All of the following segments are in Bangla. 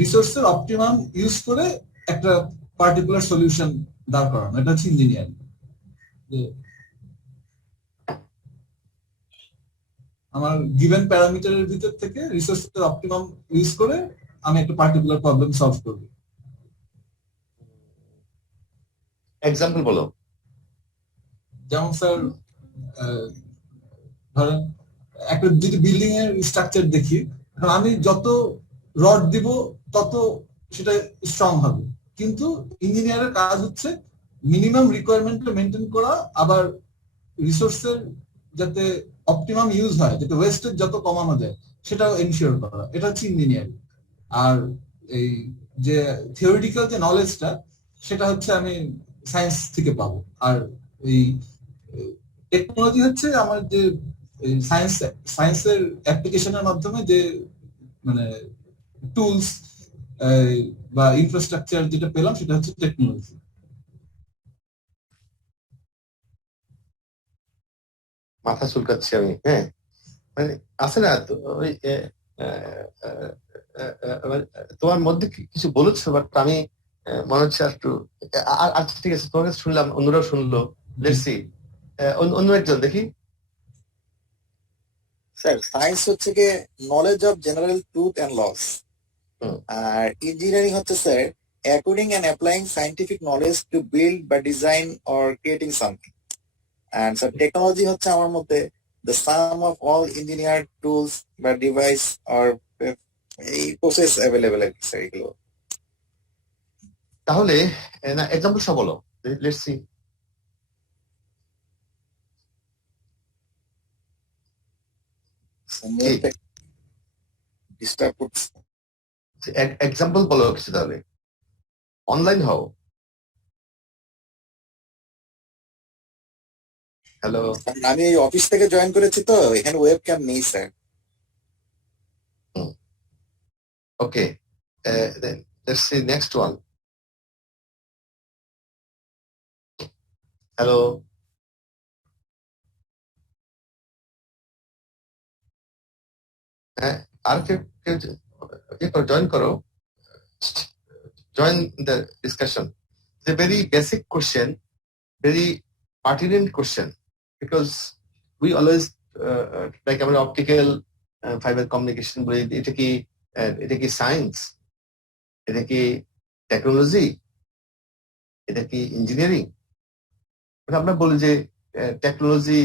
রিসোর্সের অপটিমাম ইউজ করে একটা পার্টিকুলার সলিউশন দাঁড় করানো, এটা হচ্ছে ইঞ্জিনিয়ারিং। আমার গিভেন প্যারামিটারের ভিতর থেকে রিসোর্সের অপটিমাম ইউজ করে আমি একটা পার্টিকুলার প্রবলেম সলভ করব। এক্সাম্পল বলো। যেমন স্যার ধরেন একটা যদি বিল্ডিং এর স্ট্রাকচার দেখি, আমি যত রড দিব তত সেটা স্ট্রং হবে, কিন্তু ইঞ্জিনিয়ারের কাজ হচ্ছে মিনিমাম রিকোয়ারমেন্টটা মেনটেন করা, আবার রিসোর্সের যাতে অপটিমাম ইউজ হয়, যাতে ওয়েস্টেজ যত কমানো যায় সেটাও এনশিওর করা, এটা হচ্ছে ইঞ্জিনিয়ারিং। আর এই যে থিওরিটিক্যাল যে নলেজটা, সেটা হচ্ছে আমি সায়েন্স থেকে পাবো। আর এই টেকনোলজি হচ্ছে আমার যে সায়েন্সের অ্যাপ্লিকেশনের মাধ্যমে যে মানে টুলস বা ইনফ্রাস্ট্রাকচার যেটা পেলাম, সেটা হচ্ছে টেকনোলজি। মাথা চুলকাচ্ছি আমি, হ্যাঁ। মানে আছে না ওই তোমার মধ্যে কিছু বলেছো, বাট আমি মনে হচ্ছে একটু আচ্ছা ঠিক আছে, তোমার কাছে শুনলাম, অন্যরাও শুনলো। লেটস সি অন্য একজন দেখি। স্যার সায়েন্স হচ্ছে কি knowledge of general truth and laws, আর ইঞ্জিনিয়ারিং হচ্ছে sir according and applying scientific knowledge to build বা design or creating something. And sir technology হচ্ছে আমার মতে the sum of all engineered tools বা device or এই প্রসেস অ্যাভেলেবেল আর কি স্যার এগুলো। তাহলে না এক্সাম্পল সব বলো, লেটস সি। ডিস্টার্ব করছে, এক্সাম্পল বলো কিছু, তাহলে অনলাইন হও। হ্যালো, আমি এই অফিস থেকে জয়েন করেছি তো এখানে ওয়েব ক্যাম নেই sir. Okay, let's see next one. Hello, হ্যাঁ, আর কেউ জয়েন করো, join the discussion. It's a very basic question, very pertinent question, because we always like our optical fiber communication বলি, এটা কি সায়েন্স, এটা কি টেকনোলজি, এটা কি ইঞ্জিনিয়ারিং? আমরা বলি যে টেকনোলজি,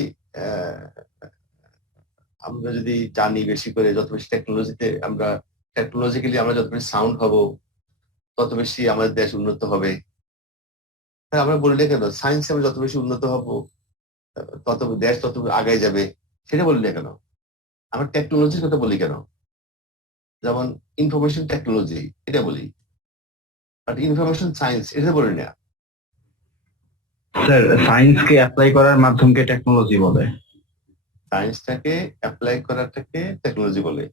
আমরা যদি জানি বেশি করে, যত বেশি টেকনোলজিতে আমরা টেকনোলজিক্যালি আমরা যত বেশি সাউন্ড হব, তত বেশি আমাদের দেশ উন্নত হবে। আমরা বলি না কেন সায়েন্সে আমরা যত বেশি উন্নত হব তত দেশ তত আগায় যাবে, সেটা বলি না কেন? আমরা টেকনোলজির কথা বলি কেন? যেমন ইনফরমেশন টেকনোলজি এটা বলি, বাট ইনফরমেশন সায়েন্স এটা বলি না। স্যার সায়েন্সকে অ্যাপ্লাই করার মাধ্যমকে টেকনোলজি বলে, সায়েন্সটাকে অ্যাপ্লাই করাটাকে টেকনোলজি বলে।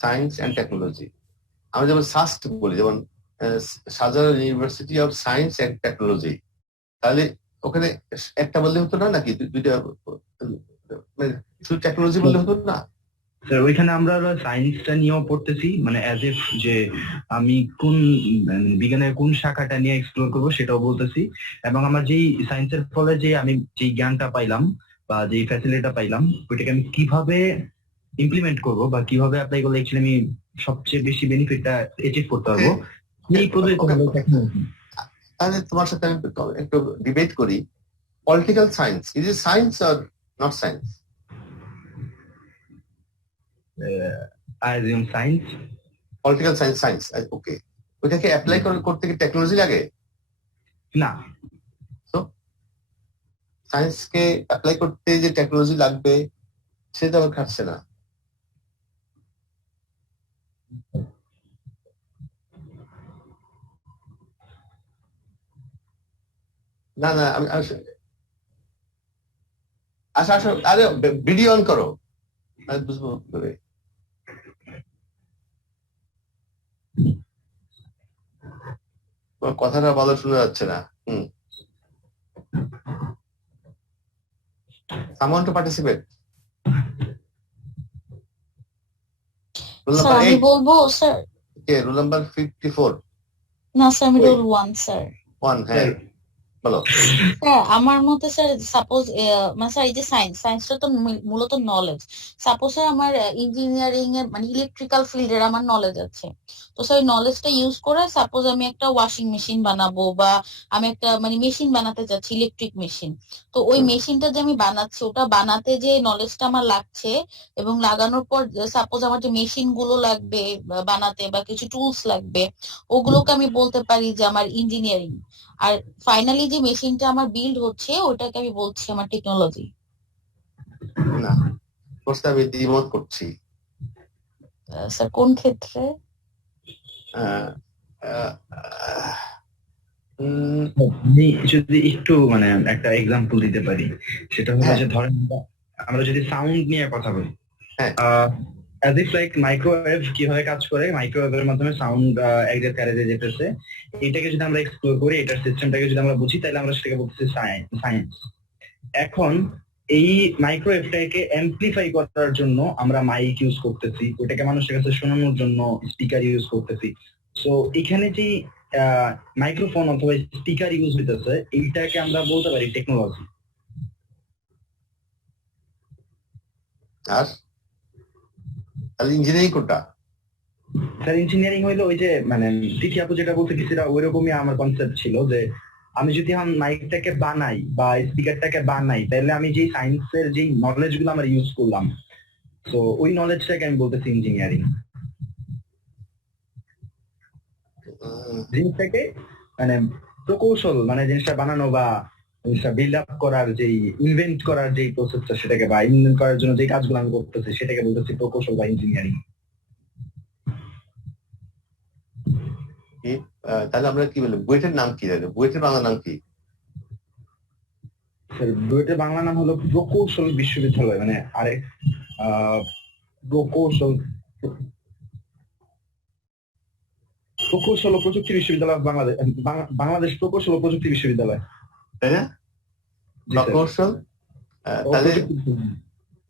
সায়েন্স এন্ড টেকনোলজি আমরা যেমন সাস্ট বলি, যেমন Shahjalal university of science and technology, তাহলে ওখানে একটা বললে হতো না নাকি? দুইটা শুধু টেকনোলজি বললে হতো না? স্যার ওইখানে আমরা সায়েন্সটা নিয়েও পড়তেছি, মানে অ্যাজ ইফ যে আমি কোন বিজ্ঞানের কোন শাখাটা নিয়ে এক্সপ্লোর করবো সেটাও বলতেছি, এবং আমার যেই সায়েন্সের ফলে যে আমি যেই জ্ঞানটা পাইলাম বা যেই ফ্যাসিলিটিটা পাইলাম, ওইটাকে আমি কিভাবে ইমপ্লিমেন্ট করবো বা কিভাবে অ্যাপ্লাই করলে অ্যাকচুয়ালি আমি সবচেয়ে বেশি বেনিফিটটা অ্যাচিভ করতে পারবো, এই পদ্ধতিতে হলো টেকনোলজি। তাহলে তোমার সাথে আমি একটু ডিবেট করি। Political science is it science or not science? I assume science. Political science, science, okay. ওইটাকে অ্যাপ্লাই করতে কি টেকনোলজি লাগে? না। তো সায়েন্সকে অ্যাপ্লাই করতে যে টেকনোলজি লাগবে সেটা আমার খাটছে না। না না, আমি আচ্ছা আচ্ছা, আরে ভিডিও অন করো, আমি বুঝবো কিভাবে। কথাটা ভালো শোনা যাচ্ছে না। Someone to participate? স্যার আমি বলবো স্যার। কে রোল নাম্বার 54 না স্যার আমি ওই। Role 1 sir. 1, হ্যাঁ বলো। স্যার আমার মতে স্যার সাপোজ মানে স্যার এই যে সায়েন্সটা তো মূলত নলেজ। সাপোজ স্যার আমার ইঞ্জিনিয়ারিং এর মানে ইলেকট্রিক্যাল ফিল্ডের আমার নলেজ আছে, তো স্যার নলেজটা ইউজ করে সাপোজ আমি একটা ওয়াশিং মেশিন বানাবো বা আমি একটা মানে মেশিন বানাতে চাচ্ছি, ইলেকট্রিক মেশিন। তো ওই মেশিনটা যে আমি বানাচ্ছি ওটা বানাতে যে নলেজটা আমার লাগছে এবং লাগানোর পর সাপোজ আমার যে মেশিন গুলো লাগবে বানাতে বা কিছু টুলস লাগবে, ওগুলোকে আমি বলতে পারি যে আমার ইঞ্জিনিয়ারিং। আর ফাইনালি যে মেশিনটা আমার বিল্ড হচ্ছে ওটাকে আমি বলছি আমার টেকনোলজি। না, কোর্সটা আমি দ্বিমত করছি। স্যার কোন ক্ষেত্রে? আহ, আহ, আহ, উম, আমি যদি একটু মানে একটা এক্সাম্পল দিতে পারি, সেটা হলো হ্যাঁ। যে ধরেন আমরা যদি সাউন্ড নিয়ে কথা বলি, হ্যাঁ। অ্যাজ ইফ লাইক মাইক্রোওয়েভ কিভাবে কাজ করে, মাইক্রোওয়েভের মাধ্যমে সাউন্ড এক জায়গায় ক্যারেজে যেতেছে, এটাকে যদি আমরা এক্সপ্লোর করি, এটার সিস্টেমটাকে যদি আমরা বুঝি, তাহলে আমরা সেটাকে বলতেছি সায়েন্স। এখন এই মাইক্রোওয়েভটাকে অ্যাম্পলিফাই করার জন্য আমরা মাইক ইউজ করতেছি, ওটাকে মানুষের কাছে শোনানোর জন্য স্পিকার ইউজ করতেছি। সো এখানে যে মাইক্রোফোন অথবা স্পিকার ইউজ হইতেছে, এইটাকে আমরা বলতে পারি টেকনোলজি। আর তাহলে ইঞ্জিনিয়ারিং কোনটা? স্যার ইঞ্জিনিয়ারিং হইলো ওই যে মানে তিথি আপু যেটা বলতে কিছুটা ওইরকমই আমার কনসেপ্ট ছিল, যে আমি যদি এখন মাইকটাকে বানাই বা স্পিকারটাকে বানাই, তাহলে আমি যে সায়েন্সের যে নলেজ গুলো আমরা ইউজ করলাম, তো ওই নলেজটাকে আমি বলতেছি ইঞ্জিনিয়ারিং। জিনিসটাকে মানে প্রকৌশল মানে জিনিসটা বানানো বা জিনিসটা বিল্ড আপ করার যে ইনভেন্ট করার যে প্রসেসটা, সেটাকে বা ইনভেন্ট করার জন্য যে কাজগুলো আমি করতেছি সেটাকে বলতেছি প্রকৌশল বা ইঞ্জিনিয়ারিং। তাহলে আমরা কি বলি, বুয়েটের নাম কি? বুয়েটের বাংলা নাম কি? স্যার বুয়েটের বাংলা নাম হলো প্রকৌশল বিশ্ববিদ্যালয়, মানে আরেক প্রকৌশল প্রকৌশল ও প্রযুক্তি বিশ্ববিদ্যালয় বাংলাদেশ, বাংলাদেশ প্রকৌশল ও প্রযুক্তি বিশ্ববিদ্যালয়, তাই না? জি স্যার। প্রকৌশল, তাহলে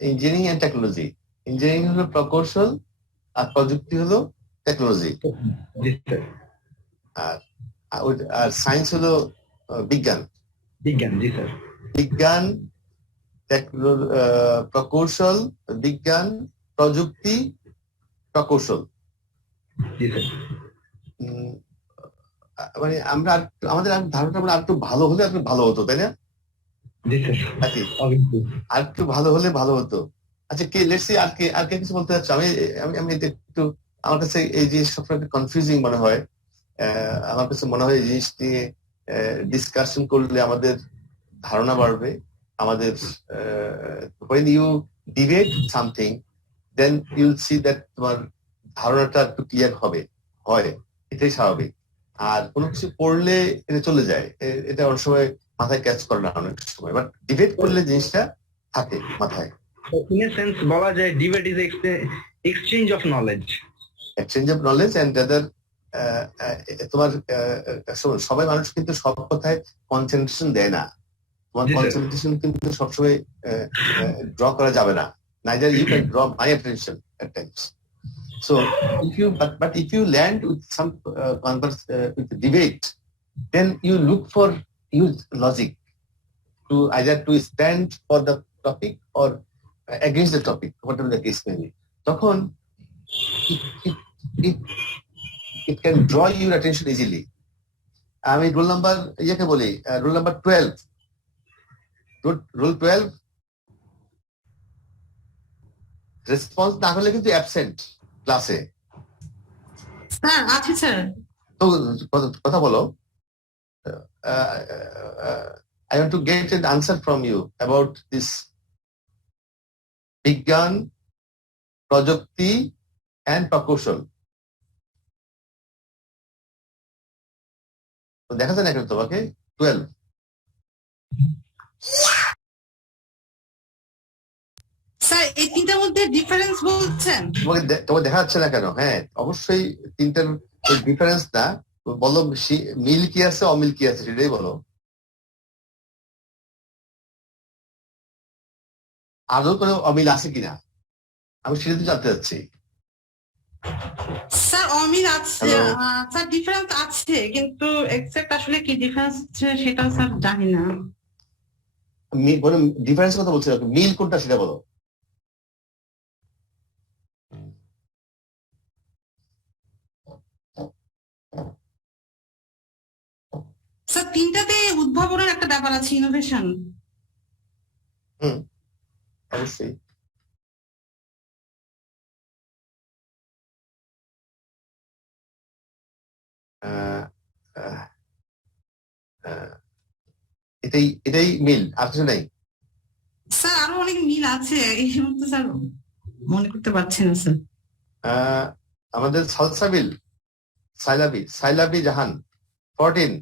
ইঞ্জিনিয়ারিং এন্ড টেকনোলজি। ইঞ্জিনিয়ারিং হলো প্রকৌশল আর প্রযুক্তি হলো টেকনোলজি, জি স্যার। আর সায়েন্স হলো বিজ্ঞান। বিজ্ঞান, জি স্যার। বিজ্ঞান, প্রকৌশল, বিজ্ঞান, প্রযুক্তি, প্রকৌশল। জি স্যার। মানে আমরা আমাদের ধারণাটা মানে আর একটু ভালো হলে আর একটু ভালো হতো, তাই না? জি স্যার। নাকি আর একটু ভালো হলে ভালো হতো। আচ্ছা, কে লেটস সি, আর কে কিছু বলতে চাচ্ছ? আমি আমি আমি এটা একটু, আমার কাছে এই জিনিস সবসময় কনফিউজিং মনে হয়। আমার কাছে মনে হয় এই জিনিস নিয়ে ডিসকাশন করলে আমাদের ধারণা বাড়বে। আমাদের when you debate something, then you'll see that তোমার ধারণাটা একটু ক্লিয়ার হবে, হয়, এটাই স্বাভাবিক। আর কোনো কিছু পড়লে এটা চলে যায়, এটা অনেক সময় মাথায় ক্যাচ করে না অনেক সময়, বাট ডিবেট করলে জিনিসটা থাকে মাথায়। ইন এ সেন্স বলা যায় debate is exchange of knowledge. Exchange of knowledge and other তোমার সবাই মানুষ কিন্তু সব কথায় কনসেন্ট্রেশন দেয় না। তোমার কনসেন্ট্রেশন কিন্তু সবসময় ড্র করা যাবে না, neither you can draw my attention at times. So if you but if you land with some with debate, then you look for use logic to either to stand for the topic or against the topic, whatever the case may be. তখন it can draw your attention easily. আমি রোল নাম্বার ইয়েকে বলি, রোল নাম্বার 12, রোল 12 রেসপন্স না হলে কিন্তু অ্যাবসেন্ট ক্লাসে। স্যার আছে স্যার। তো কথা বলো। I want to get an answer from you about this বিজ্ঞান, প্রযুক্তি and প্রকৌশল। দেখা যায় না কেন তোমাকে? 12 স্যার এই তিনটার মধ্যে ডিফারেন্স বলছেন? তোমাকে দেখা যাচ্ছে না কেন? হ্যাঁ অবশ্যই তিনটার ডিফারেন্স না, বলো মিল কি আছে অমিল কি আছে সেটাই বলো। আদৌ কোনো অমিল আছে কিনা আমি সেটা জানতে চাচ্ছি। স্যার অমিল আছে, Hello? স্যার ডিফারেন্স আছে, কিন্তু এক্সাক্ট আসলে কি ডিফারেন্স সেটা স্যার জানি না। বলো ডিফারেন্স কথা বলছি, মিল কোনটা সেটা বলো। স্যার তিনটাতে উদ্ভাবনের একটা ব্যাপার আছে, ইনোভেশন। অবশ্যই। আহ, আহ, আহ, এটাই মিল, আর কিছু নাই। স্যার আরো অনেক মিল আছে, এই মুহূর্তে স্যার মনে করতে পারছি না স্যার। আমাদের সালসাবিল, সাইলাবি জাহান 14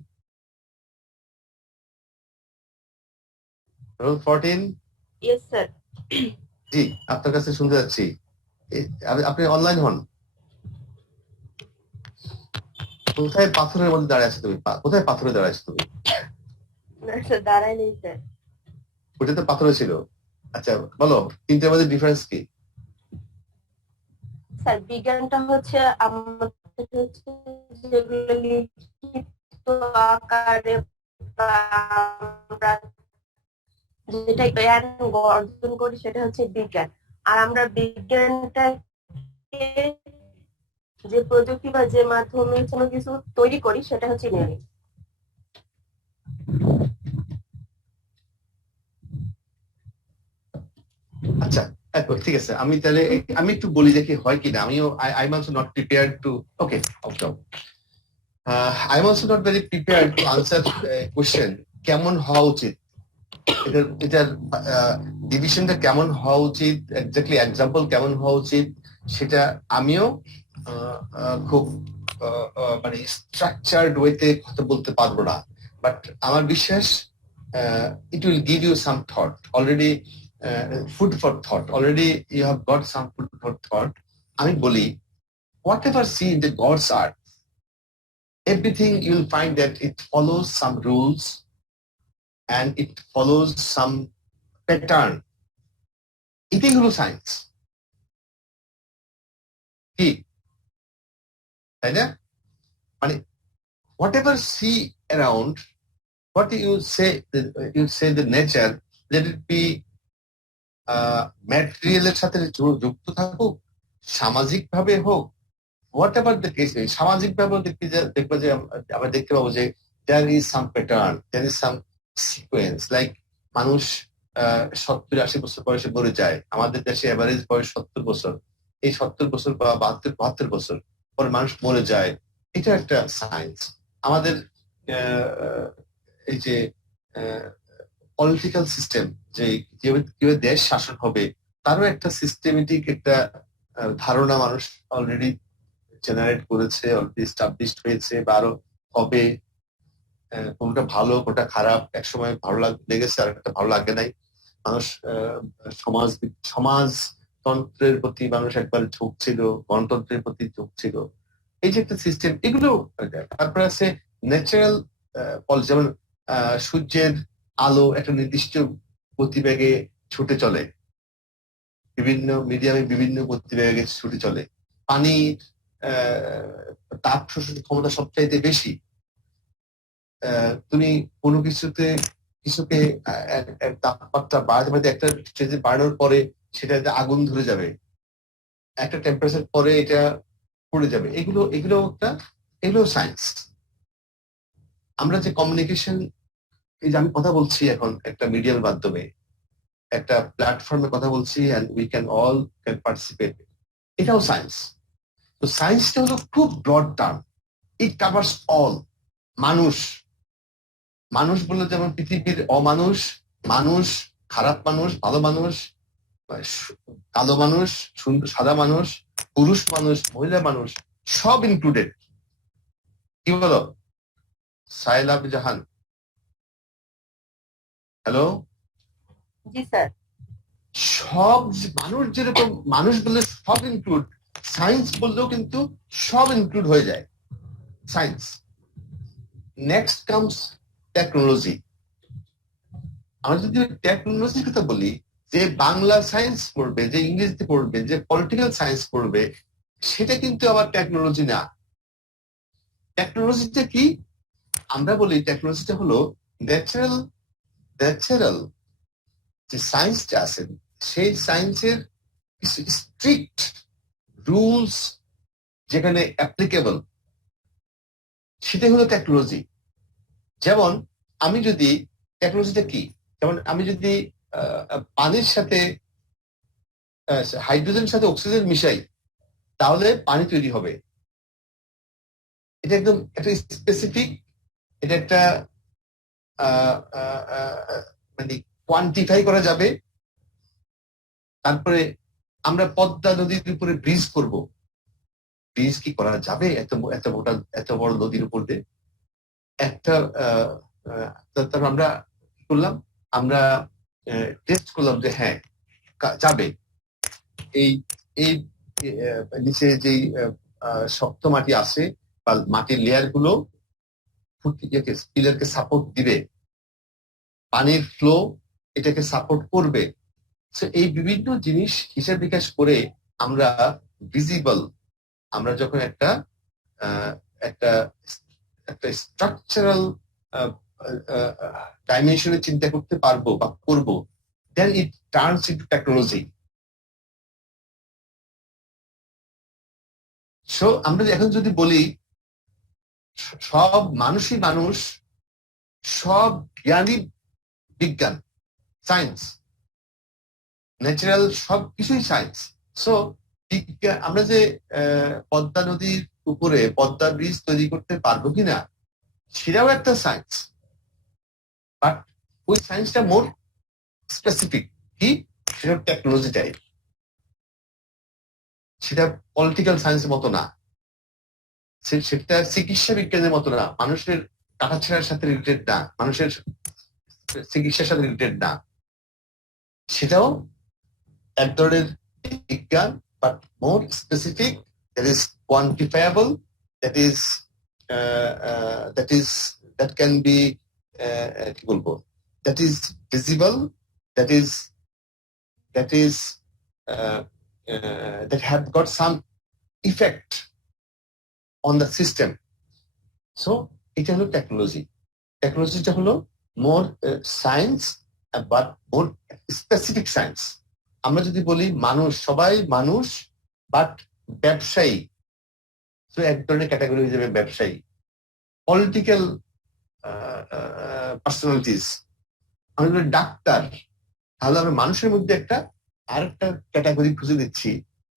রোল 14। Yes sir. জি, আপনার কাছে শুনতে যাচ্ছি। আপনি অনলাইন হন। কোথায় পাথরের মধ্যে দাঁড়িয়ে আছো তুমি? কোথায় পাথরে দাঁড়িয়ে আছো তুমি? না স্যার, দাঁড়ায় নেই স্যার। ওটাতে পাথরে ছিল। আচ্ছা বলো, তিনটের মধ্যে ডিফারেন্স কি? স্যার বিজ্ঞানটা হচ্ছে আমাদের হচ্ছে যেগুলো লিখিত আকারে বা আমরা যেটা জ্ঞান অর্জন করি সেটা হচ্ছে বিজ্ঞান। আর আমরা বিজ্ঞানটাকে যে প্রযুক্তি বা যে মাধ্যমে কোনো কিছু তৈরি করি সেটা হচ্ছে ইঞ্জিনিয়ারিং। আচ্ছা ঠিক আছে, আমি তাহলে আমি একটু বলি দেখি হয় কিনা। আমিও I am also not prepared two, okay I am also not very prepared two answer question কেমন হওয়া উচিত, এটার ডিভিশনটা কেমন হওয়া উচিত, এক্স্যাক্টলি এক্সাম্পল কেমন হওয়া উচিত, সেটা আমিও খুব মানে স্ট্রাকচার্ড ওয়েতে কথা বলতে পারবো না। বাট আমার বিশ্বাস it will give you some thought already, food for thought. Already you have got some food for thought. আমি বলি, whatever see in the God's art, everything you will find that it follows some rules and it follows some pattern. এটাই হলো সায়েন্স, কি তাই না? মানে whatever see around, what you say the nature, let it be ম্যাটেরিয়ালের সাথে যুক্ত থাকুক, সামাজিক ভাবে হোক, হোয়াট এভার দ্য কেস। সামাজিক ভাবে দেখবে যে আমরা দেখতে পাবো যে there is some pattern, there is some sequence. Like মানুষ 70-80 বছর বয়সে মরে যায়। আমাদের দেশে এভারেজ বয়স 70 বছর। এই 70 বছর বা 72 বছর পরে মানুষ মরে যায়, এটা একটা সায়েন্স। আমাদের এই যে পলিটিক্যাল সিস্টেম, যে কিভাবে দেশ শাসন হবে, তারও একটা সিস্টেমেটিক একটা ধারণা মানুষ অলরেডি জেনারেট করেছে, অলরেডি এস্টাবলিশড হয়েছে বা আরো হবে। কোনটা ভালো কোনটা খারাপ, একসময় ভালো লেগেছে আর একটা ভালো লাগে নাই। মানুষ সমাজতন্ত্রের প্রতি মানুষ একবার ঝুঁকছিল, গণতন্ত্রের প্রতি ঝুঁকছিল, এই যে একটা সিস্টেম, এগুলো। তারপরে আছে ন্যাচারাল পলিসি, যেমন সূর্যের আলো একটা নির্দিষ্ট গতিবেগে ছুটে চলে, বিভিন্ন মিডিয়ামে বিভিন্ন গতিবেগে ছুটে চলে। পানির তাপ শোষণ ক্ষমতা সবচাইতে বেশি। তুমি কোনো কিছুকে তাপমাত্রা বাড়াতে পারতে, একটা স্টেজে বাড়ানোর পরে সেটাতে আগুন ধরে যাবে, একটা টেম্পারেচার পরে এটা পড়ে যাবে। এগুলো সায়েন্স। আমরা যে কমিউনিকেশন, এই যে আমি কথা বলছি এখন একটা মিডিয়ার মাধ্যমে, একটা প্ল্যাটফর্মে কথা বলছি, and we can all can participate, এটাও সায়েন্স। তো সায়েন্সটা হলো খুব broad term, it covers all. মানুষ বললে যেমন পৃথিবীর অমানুষ, মানুষ, খারাপ মানুষ, ভালো মানুষ, কালো মানুষ, সাদা মানুষ, পুরুষ মানুষ, মহিলা মানুষ, সব ইনক্লুডেড। কি বলো সাইলাব জাহান? হ্যালো। জি স্যার। সব মানুষ, যেরকম মানুষ বললে সব ইনক্লুড, সায়েন্স বললেও কিন্তু সব ইনক্লুড হয়ে যায় সায়েন্স। Next comes technology. আমরা যদি টেকনোলজির কথা বলি, যে বাংলা সায়েন্স পড়বে, যে ইংরেজিতে পড়বে, যে পলিটিক্যাল সায়েন্স পড়বে, সেটা কিন্তু আবার টেকনোলজি না। টেকনোলজিটা কি? আমরা বলি টেকনোলজিটা হলো ন্যাচারাল যে সায়েন্সটা আছে, সেই সায়েন্সের কিছু স্ট্রিক্ট রুলস যেখানে অ্যাপ্লিকেবল, সেটাই হলো টেকনোলজি। যেমন আমি যদি, টেকনোলজিটা কি, যেমন আমি যদি পানির সাথে হাইড্রোজেন সাথে অক্সিজেন মিশাই, তাহলে পানি তৈরি হবে। এটা একদম একটা স্পেসিফিক, এটা একটা মানে কোয়ান্টিফাই করা যাবে। তারপরে আমরা পদ্মা নদীর উপরে ব্রিজ করব, ব্রিজ কি করা যাবে এত বড় নদীর উপর দিয়ে? একটা তারপর আমরা কি করলাম, আমরা টেস্ট করলাম যে হ্যাঁ যাবে। এই এই নিচে যেই শক্ত মাটি আছে বা মাটির লেয়ার গুলো পিলারকে সাপোর্ট দিবে, পানির ফ্লো এটাকে সাপোর্ট করবে। এই বিভিন্ন জিনিস হিসাব নিকাশ করে আমরা ভিজিবল, আমরা যখন একটা একটা একটা স্ট্রাকচারাল ডাইমেনশনে চিন্তা করতে পারবো বা করবো, then it turns into technology. So আমরা এখন যদি বলি সব মানুষই মানুষ, সব জ্ঞানী বিজ্ঞান, সায়েন্স, ন্যাচারাল সব কিছুই সায়েন্স। সো আমরা যে পদ্মা নদীর উপরে পদ্মা ব্রিজ তৈরি করতে পারবো কিনা, সেটাও একটা সায়েন্স, বাট ওই সায়েন্সটা মোর স্পেসিফিক। কি? সেটা টেকনোলজি টাইপ, সেটা পলিটিক্যাল সায়েন্সের মতো না, সেটা চিকিৎসা বিজ্ঞানের মতো না, মানুষের কাটাছেড়ার সাথে রিলেটেড না, মানুষের চিকিৎসার সাথে রিলেটেড না। সেটাও এক ধরনের বিজ্ঞান, but more specific, that is quantifiable, that can be, কি বলবো, that is visible, that have got some effect on the system. So এটা হলো টেকনোলজি। টেকনোলজিটা হলো more science, but more specific science. আমরা যদি বলি মানুষ, সবাই মানুষ, বাট ব্যবসায়ী, তো এক ধরনের ক্যাটাগরি হয়ে যাবে ব্যবসায়ী। পলিটিক্যাল পার্সোনালিটিস, আমরা যদি ডাক্তার, তাহলে আমরা মানুষের মধ্যে একটা আরেকটা ক্যাটাগরি খুঁজে দিচ্ছি,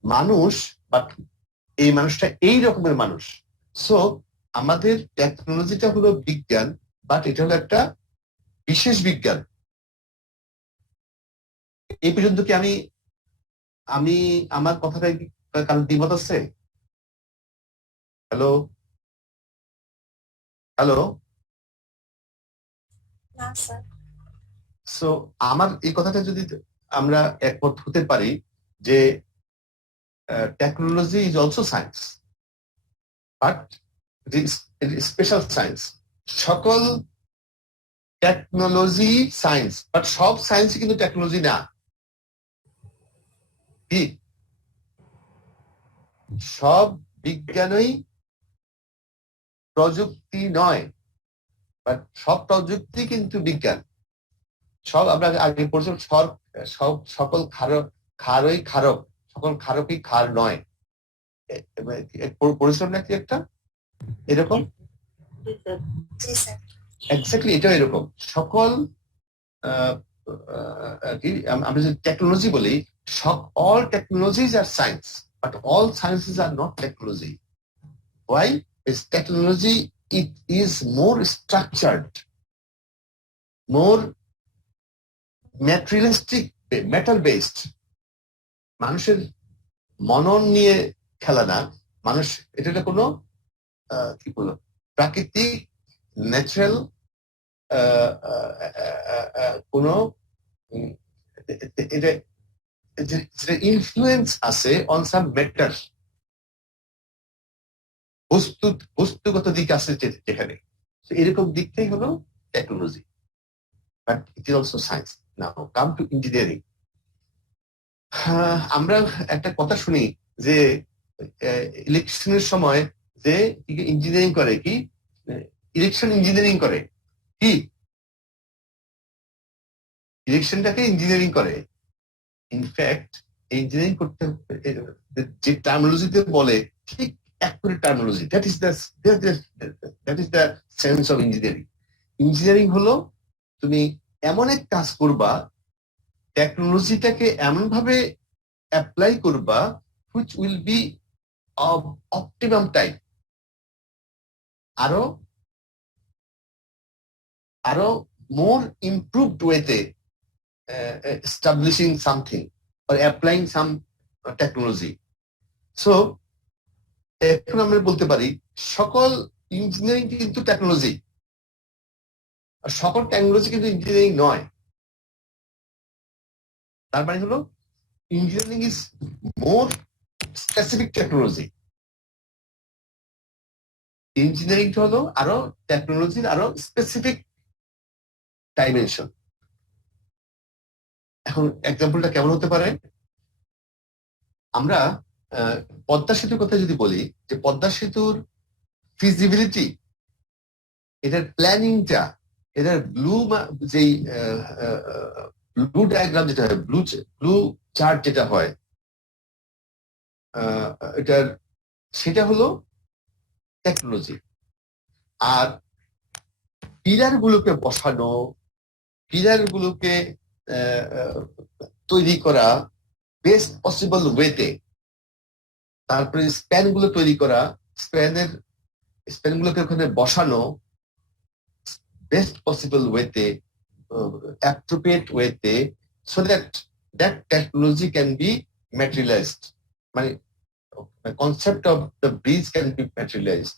মানুষ, বাট এই মানুষটা এই রকমের মানুষ। সো আমাদের টেকনোলজিটা হলো বিজ্ঞান, বাট এটা হলো একটা বিশেষ বিজ্ঞান। এই পর্যন্ত কি আমি আমার কথাটা কারণ দ্বিমত আছে? হ্যালো হ্যালো সো আমার এই কথাটা যদি আমরা একমত হতে পারি যে technology is also science, but special science. সকল টেকনোলজি সায়েন্স, বাট সব সায়েন্স কিন্তু টেকনোলজি না। কি? সব বিজ্ঞানই প্রযুক্তি নয়, বাট সব প্রযুক্তি কিন্তু বিজ্ঞান। সব আমরা আগে পড়ছিলাম, সকল খারই ক্ষারক, সকল ক্ষারকই ক্ষার নয়, পড়েছিলাম নাকি একটা এরকম? এক্স্যাক্টলি এটাও এরকম। সকল আমরা যদি টেকনোলজি বলি, all technologies are science, but all sciences are not technology. Why? Is technology, it is more structured, more materialistic, metal based. মানুষের মনন নিয়ে খেলা না, মানুষ এটা কোনো কি বলবো, প্রাকৃতিক ন্যাচারাল কোনো এটা ইনফ্লুয়েন্স আছে অন সাম ম্যাটার, বস্তুগত দিক আছে যেখানে, এরকম দিকটাই হলো technology, but it is also science. Now come to engineering. আমরা একটা কথা শুনি যে ইলেকশনের সময় যে ইঞ্জিনিয়ারিং করে কি, ইলেকশন ইঞ্জিনিয়ারিং করে কি, ইলেকশনটাকে ইঞ্জিনিয়ারিং করে। ইনফ্যাক্ট ইঞ্জিনিয়ারিং করতে যে টার্মিনোলজিতে বলে ঠিক accurate terminology, that is the sense of engineering. Engineering হলো তুমি এমন এক কাজ করবা, টেকনোলজিটাকে এমন ভাবে অ্যাপ্লাই করবা which will be of optimum time, আরো more improved ওয়েতে establishing something or applying some technology. So এখন আমরা বলতে পারি সকল ইঞ্জিনিয়ারিং কিন্তু টেকনোলজি, আর সকল টেকনোলজি কিন্তু ইঞ্জিনিয়ারিং নয়। তার মানে হলো engineering is more specific technology. ইঞ্জিনিয়ারিংটা হলো আরো টেকনোলজির আরো স্পেসিফিক ডাইমেনশন। এখন এক্সাম্পলটা কেমন হতে পারে, আমরা পদ্মা সেতুর কথা যদি বলি, যে পদ্মা সেতুর ফিজিবিলিটি, এটার প্ল্যানিংটা, এটার যেই ব্লু ডায়াগ্রাম যেটা হয়, ব্লু চার্ট যেটা হয়, এটার সেটা হলো টেকনোলজি। আর পিলার গুলোকে বসানো, পিলার গুলোকে তৈরি করা বেস্ট পসিবল ওয়েতে, তারপরে স্প্যান গুলো তৈরি করা, স্প্যান গুলোকে ওখানে বসানো বেস্ট পসিবল ওয়েতে, অ্যাপ্রোপ্রিয়েট ওয়েতে, so that technology can be materialised, মানে concept of the bridge can be materialised.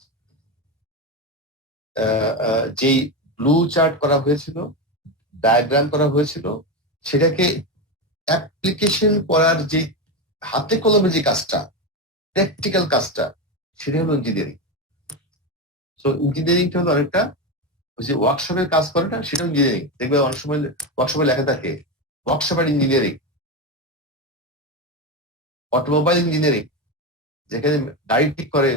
যেই ব্লু চার্ট করা হয়েছিল, ডায়াগ্রাম করা হয়েছিল, সেটাকে অ্যাপ্লিকেশন করার যে হাতে কলমে যে কাজটা, প্র্যাকটিক্যাল কাজটা, সেটা হলো ইঞ্জিনিয়ারিং। সো ইঞ্জিনিয়ারিংটা হলো অনেকটা ওই যে ওয়ার্কশপের কাজ করে না, সেটা ইঞ্জিনিয়ারিং। দেখবে অনেক সময় ওয়ার্কশপে লেখা থাকে ওয়ার্কশপের ইঞ্জিনিয়ারিং, অটোমোবাইল ইঞ্জিনিয়ারিং, যেখানে গাড়ি ঠিক করে,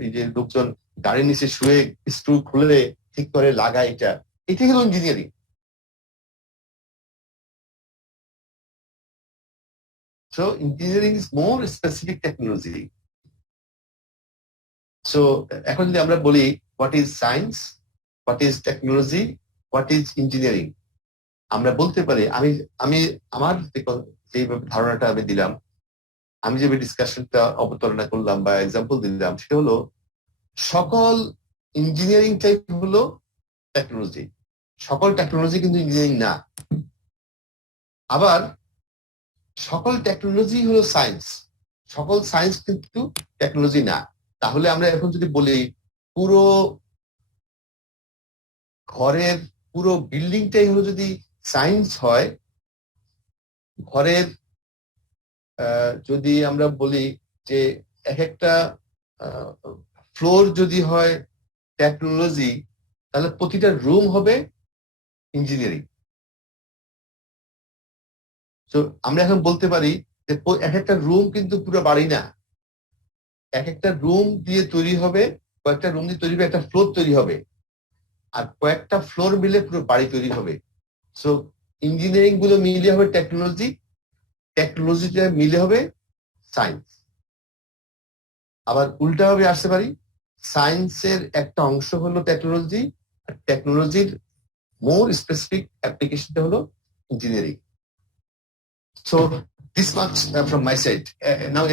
ওই যে লোকজন গাড়ির নিচে শুয়ে স্ক্রু খুলে ঠিক করে লাগায়, এটাই হলো engineering. So engineering is more specific technology. So এখন যদি আমরা বলি what is science, what is technology, what is engineering, আমরা বলতে পারি, আমি আমার যে ধারণাটা আমি দিলাম, আমি যে ডিসকাশনটা অবতারণা করলাম বা এক্সাম্পল দিলাম, সেটা হলো সকল ইঞ্জিনিয়ারিং টাইপ হলো টেকনোলজি, সকল টেকনোলজি কিন্তু ইঞ্জিনিয়ারিং না। আবার সকল টেকনোলজি হলো সায়েন্স, সকল সায়েন্স কিন্তু টেকনোলজি না। তাহলে আমরা এখন যদি বলি পুরো ঘরের পুরো বিল্ডিংটাই হলো যদি সায়েন্স হয়, ঘরের যদি আমরা বলি যে এক একটা ফ্লোর যদি হয় টেকনোলজি, তাহলে প্রতিটা রুম হবে ইঞ্জিনিয়ারিং। তো আমরা এখন বলতে পারি যে এক একটা রুম কিন্তু পুরো বাড়ি না, এক একটা রুম দিয়ে তৈরি হবে, কয়েকটা রুম দিয়ে তৈরি হবে, একটা ফ্লোর তৈরি হবে, আর কয়েকটা ফ্লোর মিলে পুরো বাড়ি তৈরি হবে। সো ইঞ্জিনিয়ারিং গুলো মিলে হবে টেকনোলজি, টেকনোলজিটা মিলে হবে সায়েন্স। আবার উল্টা ভাবে আসতে পারি, সায়েন্সের একটা অংশ হলো টেকনোলজি, আর টেকনোলজির মোর স্পেসিফিক অ্যাপ্লিকেশনটা হলো engineering. So this much from my side. Now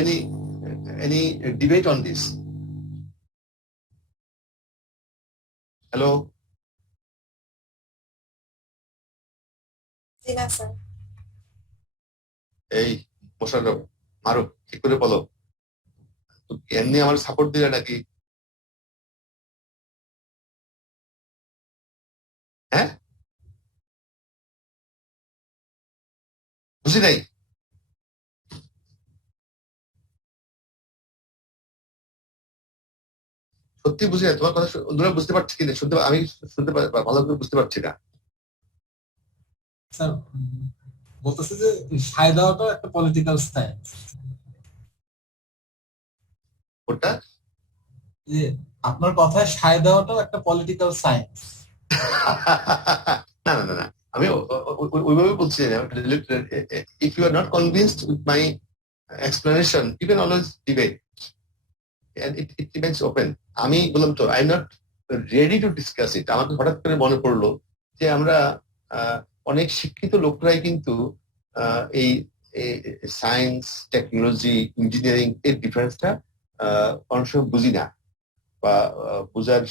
any debate on this? Hello? এই মোশাররফ, মারুফ, ঠিক করে বলো, এমনি আমার সাপোর্ট দিলে নাকি? হ্যাঁ, বুঝি নাই। সত্যি বুঝি না তোমার কথা, অন্যরা বুঝতে পারছি কিনা, শুনতে আমি শুনতে ভালো করে বুঝতে পারছি না। স্যার বলতেছে যে সায় দেওয়াটা একটা পলিটিক্যাল সায়েন্স। ওটা যে আপনার কথায় সায় দেওয়াটাও একটা পলিটিক্যাল সায়েন্স। না না না না, আমি ওইভাবে বলছি না। If you are not convinced with my explanation, you can always debate, and it remains open. আমি বললাম তো, I am not ready to discuss it. আমাকে হঠাৎ করে মনে পড়লো যে আমরা অনেক শিক্ষিত লোকরাই কিন্তু এই সায়েন্স, টেকনোলজি, ইঞ্জিনিয়ারিং এর ডিফারেন্সটা অনেক সময় বুঝি না বা বোঝার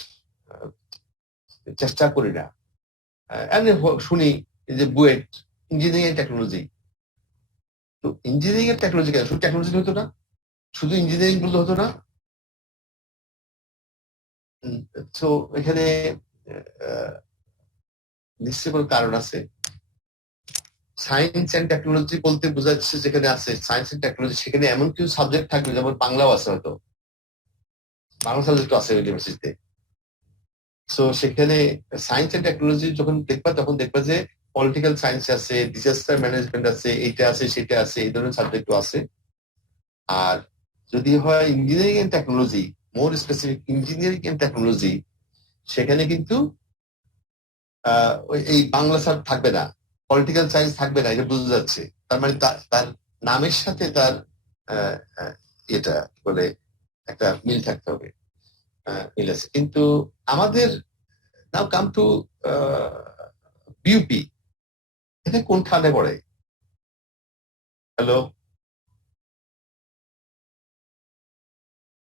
চেষ্টা করি না। আমি শুনি যে বুয়েট ইঞ্জিনিয়ারিং টেকনোলজি, তো ইঞ্জিনিয়ারিং এর টেকনোলজি কেন? শুধু টেকনোলজি হতো না, শুধু ইঞ্জিনিয়ারিং বলতে হতো না। তো এখানে নিশ্চয়ই কোনো কারণ আছে। সায়েন্স এন্ড টেকনোলজি বলতে বোঝাচ্ছে যেখানে আছে সায়েন্স এন্ড টেকনোলজি, সেখানে এমন কিছু সাবজেক্ট থাকবে, যেমন বাংলাও আছে, হয়তো বাংলা সাবজেক্ট আছে ইউনিভার্সিটিতে। তো সেখানে সায়েন্স এন্ড টেকনোলজি যখন দেখবা, তখন দেখবা যে পলিটিক্যাল সায়েন্স আছে, ডিজাস্টার ম্যানেজমেন্ট আছে, এইটা আছে, সেটা আছে, এই ধরনের সাবজেক্টও আছে। আর যদি হয় engineering and technology, more specific engineering and technology, সেখানে কিন্তু এই বাংলা সাব থাকবে না, পলিটিক্যাল সায়েন্স থাকবে না, এটা বোঝা যাচ্ছে। তার মানে তার নামের সাথে তার এটা বলে একটা মিল থাকতে হবে, মিল আছে। কিন্তু আমাদের নাও কাম টু বিউপি, এটা কোনখানে পড়ে? হ্যালো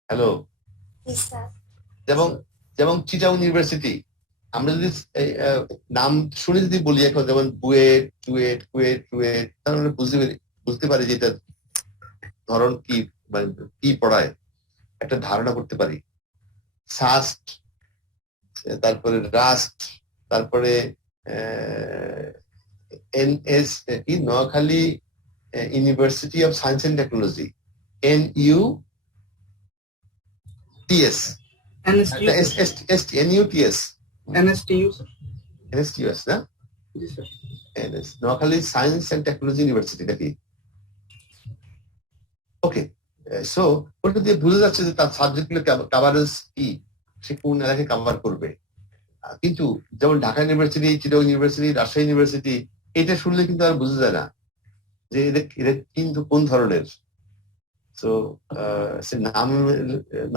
হ্যালো, যেমন যেমন চিটাগং ইউনিভার্সিটি, আমরা যদি নাম শুনে যদি বলি এখন, যেমন বুয়েট, চুয়েট, কুয়েট, রুয়েট, তাহলে আমরা বুঝতে পারি যে এটা ধরন কি, মানে কি পড়ায়, একটা ধারণা করতে পারি। সাস্ট, তারপরে রাস্ট, তারপরে NS কি, Noakhali university of science and technology, NUTS, NSTUS না, Noakhali science and technology university নাকি? ওকে, সো ওটা দিয়ে বোঝা যাচ্ছে যে তার সাবজেক্ট গুলো কাভারেজ কি, সে কোন এলাকায় কাভার করবে। কিন্তু যেমন Dhaka university, Chittagong university, Rajshahi university, এটা শুনলে কিন্তু আর বোঝা যায় না যে এদের কিন্তু কোন ধরনের। তো সে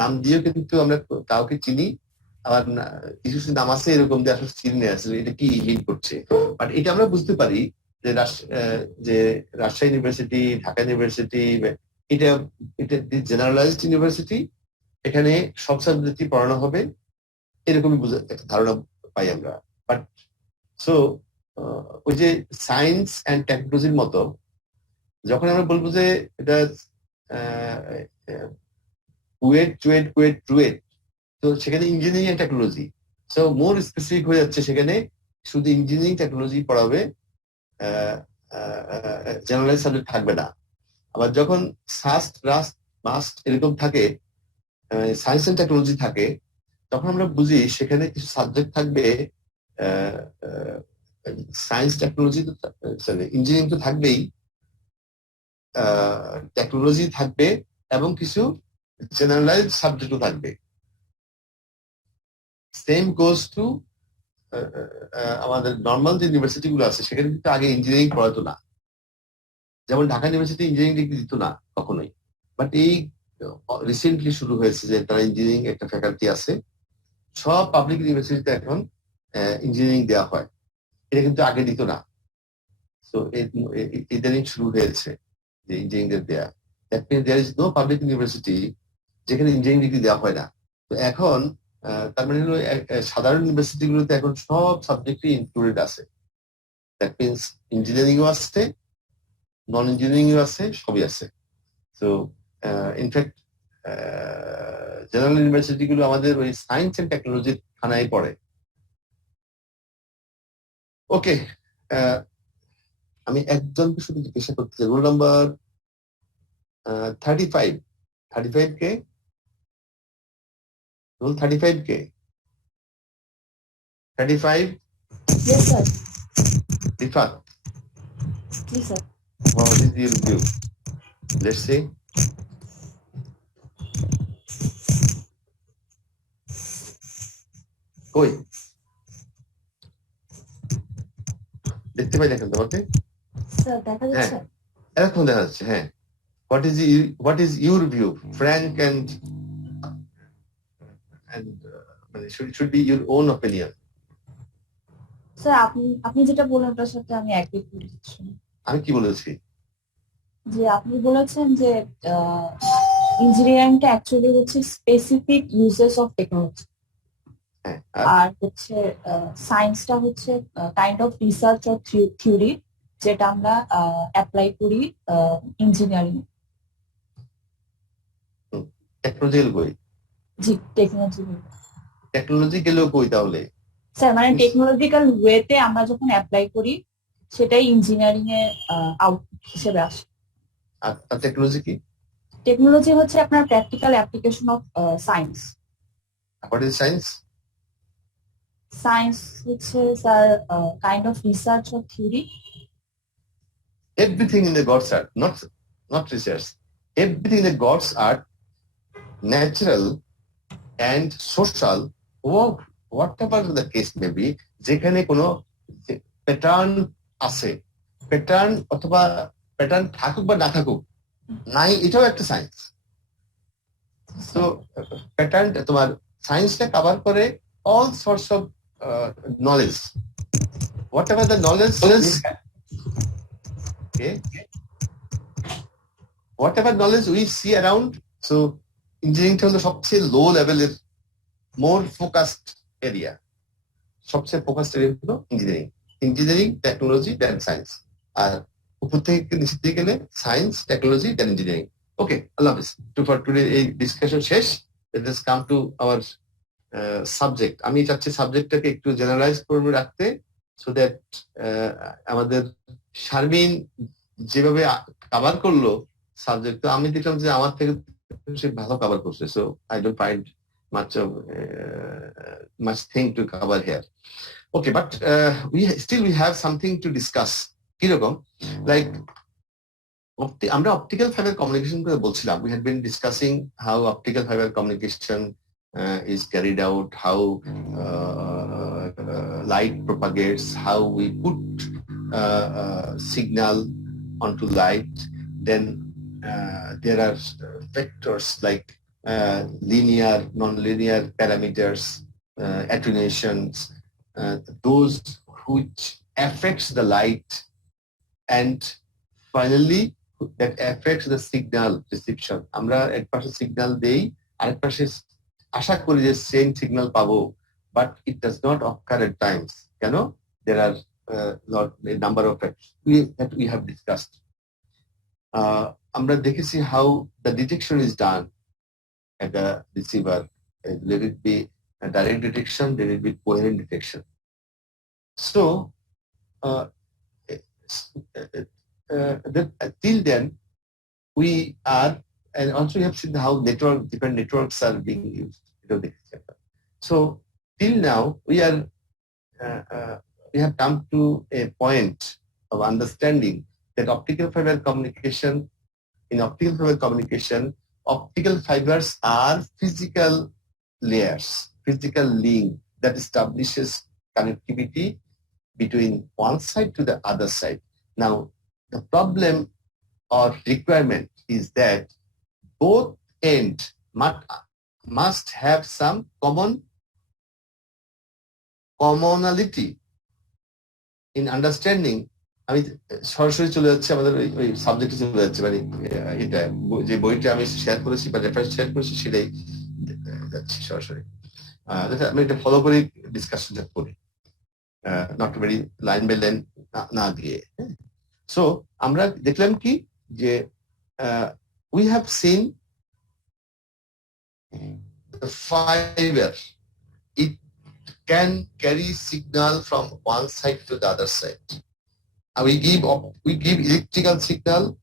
নাম দিয়েও কিন্তু আমরা কাউকে চিনি, আবার কিছু নাম আছে এরকম যে আসলে চিনি না আসলে এটা কি লিঙ্ক করছে। বাট এটা আমরা বুঝতে পারি যে রাজশাহী ইউনিভার্সিটি, ঢাকা ইউনিভার্সিটি, এটা জেনারেলাইজড ইউনিভার্সিটি, এখানে সব সাবজেক্টই পড়ানো হবে, এরকমই একটা ধারণা পাই আমরা। বাট সো ওই যে সায়েন্স অ্যান্ড টেকনোলজির মতো, যখন আমরা বলবো যে এটা কুয়েট, চুয়েট, কুয়েট, রুয়েট, তো সেখানে engineering and technology, so more specific হয়ে যাচ্ছে, সেখানে শুধু ইঞ্জিনিয়ারিং টেকনোলজি পড়াবে, জেনারেল সাবজেক্ট থাকবে না। আবার যখন সাস্ট, রাস্ট, মাস্ট এরকম থাকে, সায়েন্স এন্ড টেকনোলজি থাকে, তখন আমরা বুঝি সেখানে কিছু সাবজেক্ট থাকবে, সায়েন্স, টেকনোলজি, ইঞ্জিনিয়ারিং তো থাকবেই, টেকনোলজি থাকবে, এবং কিছু জেনারেলাইজড সাবজেক্টও থাকবে। সেম গোজ টু আমাদের নর্মাল যে ইউনিভার্সিটি গুলো আছে, সেখানে কিন্তু আগে ইঞ্জিনিয়ারিং পড়াতো না। যেমন ঢাকা ইউনিভার্সিটি ইঞ্জিনিয়ারিং ডিগ্রি দিত না কখনোই, বাট এই রিসেন্টলি শুরু হয়েছে যে তারা ইঞ্জিনিয়ারিং একটা ফ্যাকাল্টি আছে। সব পাবলিক ইউনিভার্সিটিতে এখন ইঞ্জিনিয়ারিং দেওয়া হয়, এটা কিন্তু আগে দিত না। তো ইদানিং শুরু হয়েছে যে ইঞ্জিনিয়ারিং দেওয়া। That means there is no public university যেখানে ইঞ্জিনিয়ারিং ডিগ্রি দেওয়া হয় না। তো এখন তার মানে হলো সাধারণ ইউনিভার্সিটি গুলোতে এখন সব সাবজেক্টই ইনক্লুডেড আছে। দ্যাট মিনস ইঞ্জিনিয়ারিংও আছে, নন ইঞ্জিনিয়ারিংও আছে, সবই আছে। তো ইনফ্যাক্ট জেনারেল ইউনিভার্সিটি গুলো আমাদের ওই সায়েন্স এন্ড টেকনোলজির খানায় পড়ে। ওকে, আমি একজনকে শুধু জিজ্ঞাসা করতে চাই, roll number 35 K, role 35 K, 35 Yes, sir. Rifat, Yes, sir. what is your view? Let's see. কই দেখতে পাই দেখেন তোমাকে স্যার দেখা যাচ্ছে এরকম দেখা যাচ্ছে হ্যাঁ what is your view frank and মানে should be your own opinion sir আপনি যেটা বললেন ওটার সাথে আমি এগ্রি করছি আমি কি বলেছি যে আপনি বলেছেন যে ইঞ্জিনিয়ারিংটা অ্যাকচুয়ালি হচ্ছে স্পেসিফিক ইউজেস অফ টেকনোলজি হ্যাঁ আর হচ্ছে সায়েন্সটা হচ্ছে kind of research or theory যেটা আমরা অ্যাপ্লাই করি ইঞ্জিনিয়ারিং টেকনোলজিক্যাল কই জি টেকনোলজি টেকনোলজিক্যালও কই তাহলে স্যার মানে টেকনোলজিক্যাল ওয়েতে আমরা যখন অ্যাপ্লাই করি সেটাই ইঞ্জিনিয়ারিং এ আউটপুট হিসেবে আসে আর টেকনোলজি কি টেকনোলজি হচ্ছে আপনার practical application of science what is science science হচ্ছে sir kind of research or theory everything in the God's art, not research. Everything in the God's art, natural and social, whatever the case may be, যেখানে কোনো প্যাটার্ন আছে প্যাটার্ন অথবা প্যাটার্ন থাকুক বা না থাকুক নাই এটাও একটা সায়েন্স তো প্যাটার্ন তোমার সায়েন্সটা কভার করে all sorts of knowledge what ever the knowledge okay whatever knowledge we see around so engineering হলো সবচেয়ে লো লেভেলের মোর ফোকাসড এরিয়া সবচেয়ে ফোকাসড এরিয়া হলো ইঞ্জিনিয়ারিং টেকনোলজি দেন সায়েন্স আর উপর থেকে নিচে দিকে গেলে science technology then engineering okay আল্লাহ হাফেজ ফর টুডে এই ডিসকাশন শেষ let's come to our subject আমি চাচ্ছি সাবজেক্টটাকে একটু জেনারেলাইজ করে রাখতে সো দ্যাট আমাদের শারমিন যেভাবে কভার করলো সাবজেক্ট তো আমি দেখলাম যে আমার থেকে সে ভালো কভার করছে so I don't find much thing to cover here okay but we have something to discuss কিরকম like আমরা optical fiber communication করে বলছিলাম we had been discussing how optical fiber communication is carried out how light propagates how we put signal onto light then there are vectors like linear non-linear parameters attenuations those which affects the light and finally that affects the signal reception আমরা এক পাশে সিগন্যাল দেই আরেক পাশে আশা করি যে সেম সিগন্যাল পাবো but it does not occur at times কেন there are lot a number of facts that we have discussed আমরা দেখেছি how the detection is done at the receiver let it be a direct detection let it be coherent detection so till then we are and also we have seen how different networks are being used so till now we are we have come to a point of understanding that optical fiber communication optical fibers are physical layers physical link that establishes connectivity between one side to the other side now the problem or requirement is that both ends must have some commonality in understanding আমি সরাসরি চলে যাচ্ছে আমাদের ওই সাবজেক্টে চলে যাচ্ছে মানে এটা যে বইটা আমি শেয়ার করেছি বা রেফারেন্স শেয়ার করেছি সেটাই যাচ্ছি সরাসরি আমি এটা ফলো করে ডিসকাশনটা করি not very line by line না দিয়ে সো আমরা দেখলাম কি যে we have seen the fiber it can carry signal from one side to the other side and we give electrical signal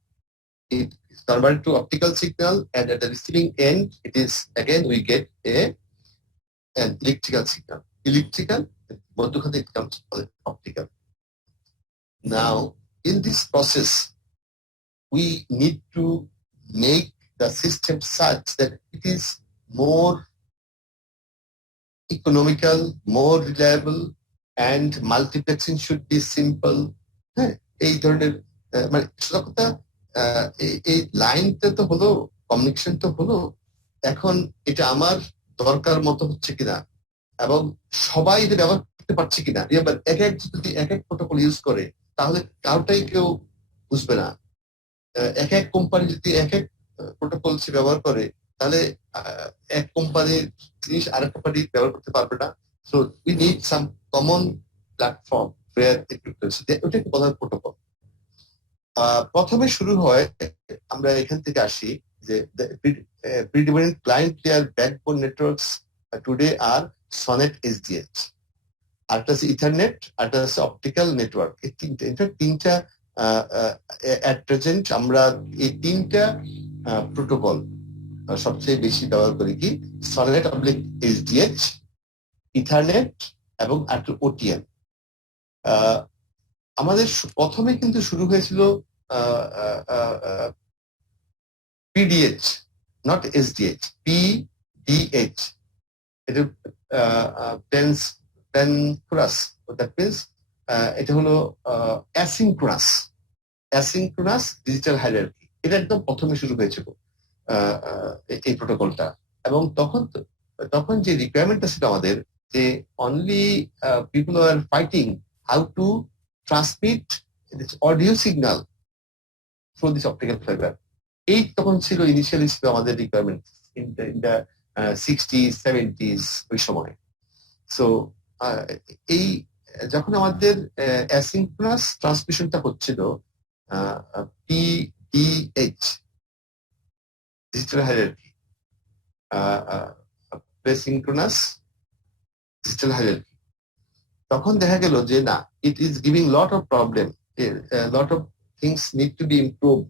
it is converted to optical signal and at the receiving end it is again we get an electrical signal মধ্যখানে it comes optical now in this process we need to make the system such that it is more economical, more reliable, and multiplexing should be simple. হ্যাঁ, এই ধরনের মানে সোজা কথা, এই লাইনটা তো হলো, কমিউনিকেশন তো হলো, এখন এটা আমার দরকার মতো হচ্ছে কিনা এবং সবাই এটা ব্যবহার করতে পারছে কিনা। এবার এক এক যদি এক এক প্রোটোকল ইউজ করে তাহলে কারোটাই কেউ বুঝবে না। এক এক কোম্পানি যদি এক এক প্রোটোকল সে ব্যবহার করে তাহলে এক কোম্পানির জিনিস আরেক কোম্পানি ব্যবহার করতে পারবে না। So we need some common platform where ওটাকে বলা হয় প্রোটোকল। প্রথমে শুরু হয়, আমরা এখান থেকে আসি যে predominant client layer backbone networks today are SONET SDH, আরেকটা আছে ইথারনেট, আরেকটা আছে অপটিক্যাল নেটওয়ার্ক। এই তিনটা at present আমরা এই তিনটা প্রোটোকল সবচেয়ে বেশি ব্যবহার করি। কি SONET SDH, ইথারনেট এবং OTN। আমাদের প্রথমে কিন্তু শুরু হয়েছিল PDH, not SDH, PDH. এটা প্যানক্রাস, দ্যাট মিনস এটা হলো অ্যাসিনক্রোনাস ডিজিটাল হায়ারার্কি। এটা একদম প্রথমে শুরু হয়েছিল এই প্রোটোকলটা। এবং তখন যে রিকোয়ারমেন্টটা ছিল আমাদের, যে only people are fighting how to transmit this audio signal through this optical fibre. এই তখন ছিল ইনিশিয়ালি ছিল আমাদের requirement in the 60s 70s ওই সময়। সো এই যখন আমাদের অ্যাসিনক্রোনাস ট্রান্সমিশনটা হচ্ছিল PDH digital hierarchy, plesiochronous digital hierarchy, তখন দেখা গেল যে না, it is giving lot of problem, lot of things need to be improved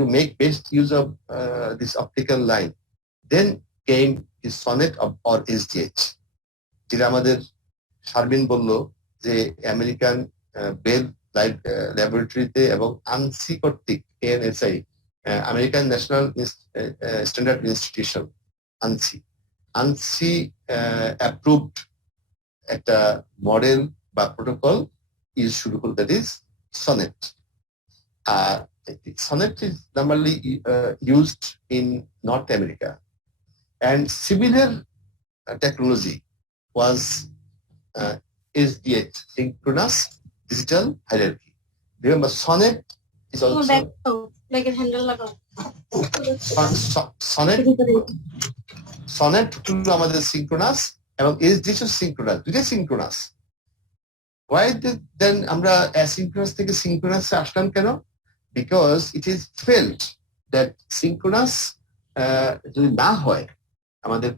to make best use of this optical line. Then came the SONET or SDH, যেটা আমাদের শারমিন বলল যে আমেরিকান বেল ল্যাবরেটরিতে এবং আনসি কর্তৃক ANSI, American national standard institution, Anshi approved একটা মডেল বা প্রোটোকল ইউজ শুরু হল, that is SONET. SONET is normally used in North America, and similar technology was SDH, synchronous digital hierarchy. Remember, SONET is also SONET হলো আমাদের synchronous এবং SDH synchronous, দুইটা synchronous. Why then আমরা asynchronous থেকে synchronous এ আসলাম কেন? Because it is felt that synchronous যদি না হয় আমাদের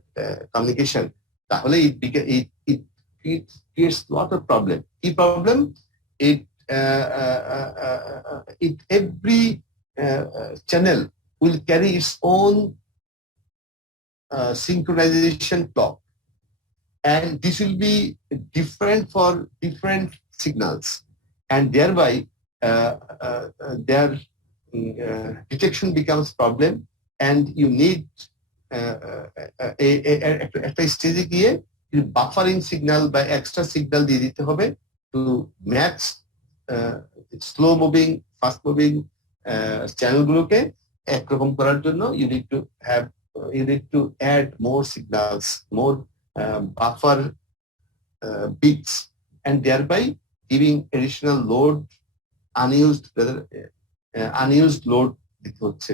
কমিউনিকেশন, তাহলে it creates lot of problem. কি problem? Every channel will carry its own synchronization clock, and this will be different for different signals, and thereby their detection becomes problem, and you need একটা স্টেজে গিয়ে বাফারিং সিগন্যাল বা এক্সট্রা সিগন্যাল দিয়ে দিতে হবে to match slow moving fast moving চ্যানেলগুলোকে একরকম করার জন্য you need to add more signals, more buffer bits, and thereby giving additional load, unused load দিতে হচ্ছে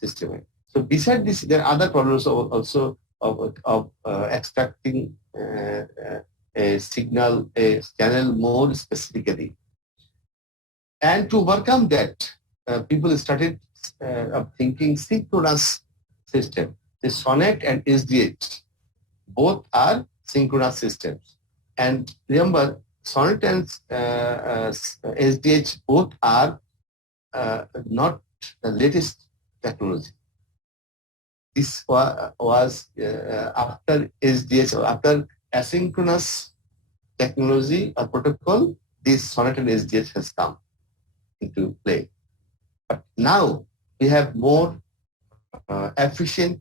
সিস্টেমে. So beside this, there are other problems also of extracting a signal, a channel more specifically. And to overcome that, people started thinking synchronous system. The SONET and SDH both are synchronous systems. And remember, SONET and SDH both are not the latest technology. This was after SDH, after asynchronous technology or protocol, this SONET and SDH has come into play. But now we have more efficient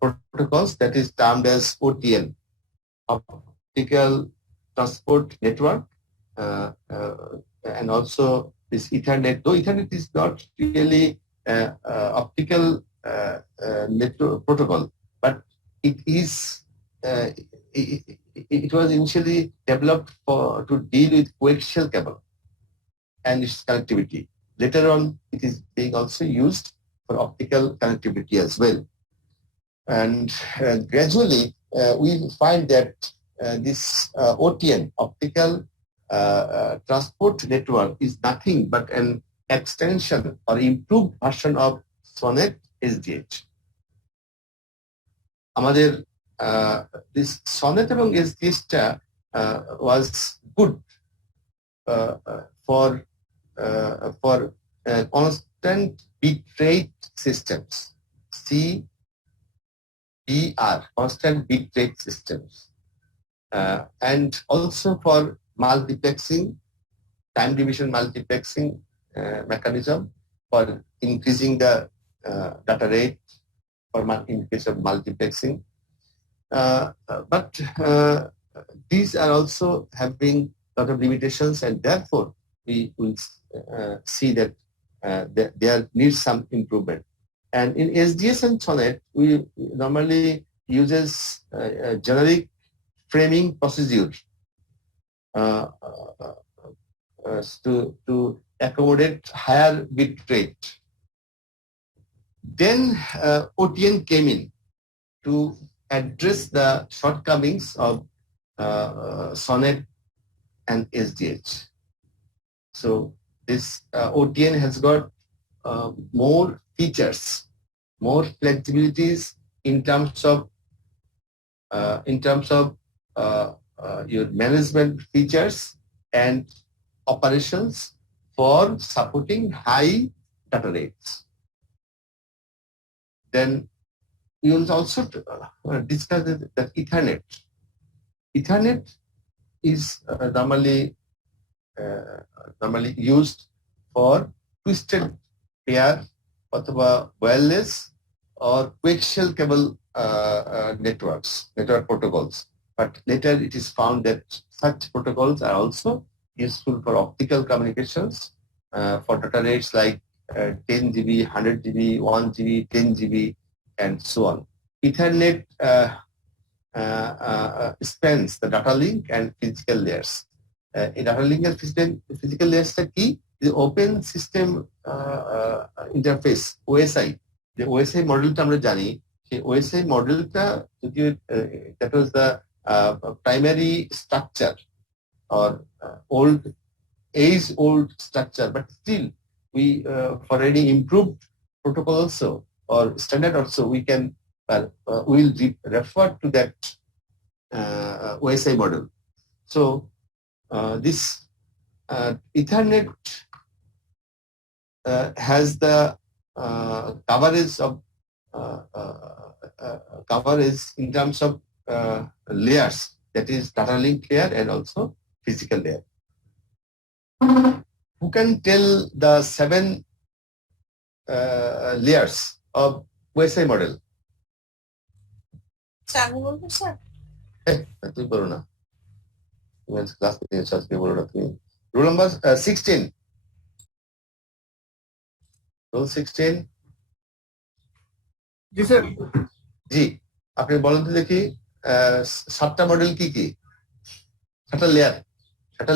protocols that is termed as OTN, Optical Transport Network, and also this Ethernet. Though Ethernet is not really optical network protocol, but it is it was initially developed to deal with coaxial cable and its connectivity. Later on, it is being also used for optical connectivity as well. And gradually, we find that this OTN, optical transport network, is nothing but an extension or improved version of SONET SDH. আমাদের this SONET এবং SDH was good for constant bit rate systems, CBR, constant bit rate systems, and also for multiplexing, time division multiplexing mechanism for increasing the data rate in case of multiplexing. But these are also having a lot of limitations, and therefore we will see that there needs some improvement. And in SDS and SONET, we normally uses generic framing procedure to accommodate higher bit rate. Then OTN came in to address the shortcomings of SONET and SDH. So this OTN has got more features, more flexibilities in terms of your management features and operations for supporting high data rates. Then we will also discuss that Ethernet. Ethernet is normally used for twisted pair অথবা wireless or coaxial cable network protocols. But later it is found that such protocols are also useful for optical communications for data rates like 10 GB, 100 GB, 1 GB, 10 GB, and so on. Ethernet spans the data link and physical layers. Data link and physical layers are key. The open system interface, OSI, the OSI model আমরা জানি, সেই OSI মডেলটা যদিও that was the primary structure or old structure, but still we for any improved protocol also or standard also we can will refer to that OSI model. So this Ethernet has the coverage in terms of layers, that is data link layer and also physical layer. Who can tell the 7 layers of OSI model? তুমি বলো না, ক্লাস আজকে বলো না তুমি। Rule number 16, rule 16। জি স্যার। জি, আপনি বলেন তো দেখি 7টা মডেল কি কি, 7টা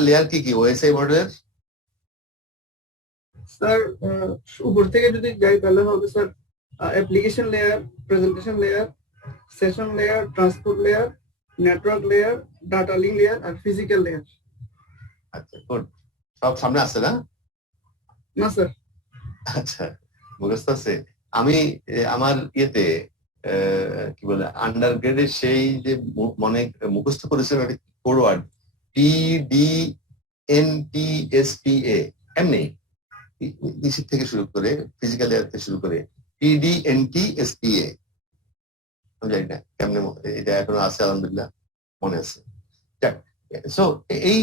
লেয়ার কি কি ওএসআই মডেলের? স্যার উপর থেকে যদি যাই তাহলে হবে sir application layer, presentation layer, session layer, transport layer, network layer, data link layer আর ফিজিক্যাল লেয়ার। আচ্ছা, গুড। সব সামনে আছে না? না স্যার। আচ্ছা, মুখস্থ আছে। আমি আমার ইয়েতে কি বলে আন্ডার গ্রেডের সেই যে মনে মুখস্থ করেছিলাম একটা কোড ওয়ার্ড PDNTSPA, এমনি নিচের থেকে শুরু করে ফিজিক্যাল লেয়ার থেকে শুরু করে PDNTSPA, জানি না কেমনে এটা এখনো আছে, আলহামদুলিল্লাহ মনে আছে। সো এই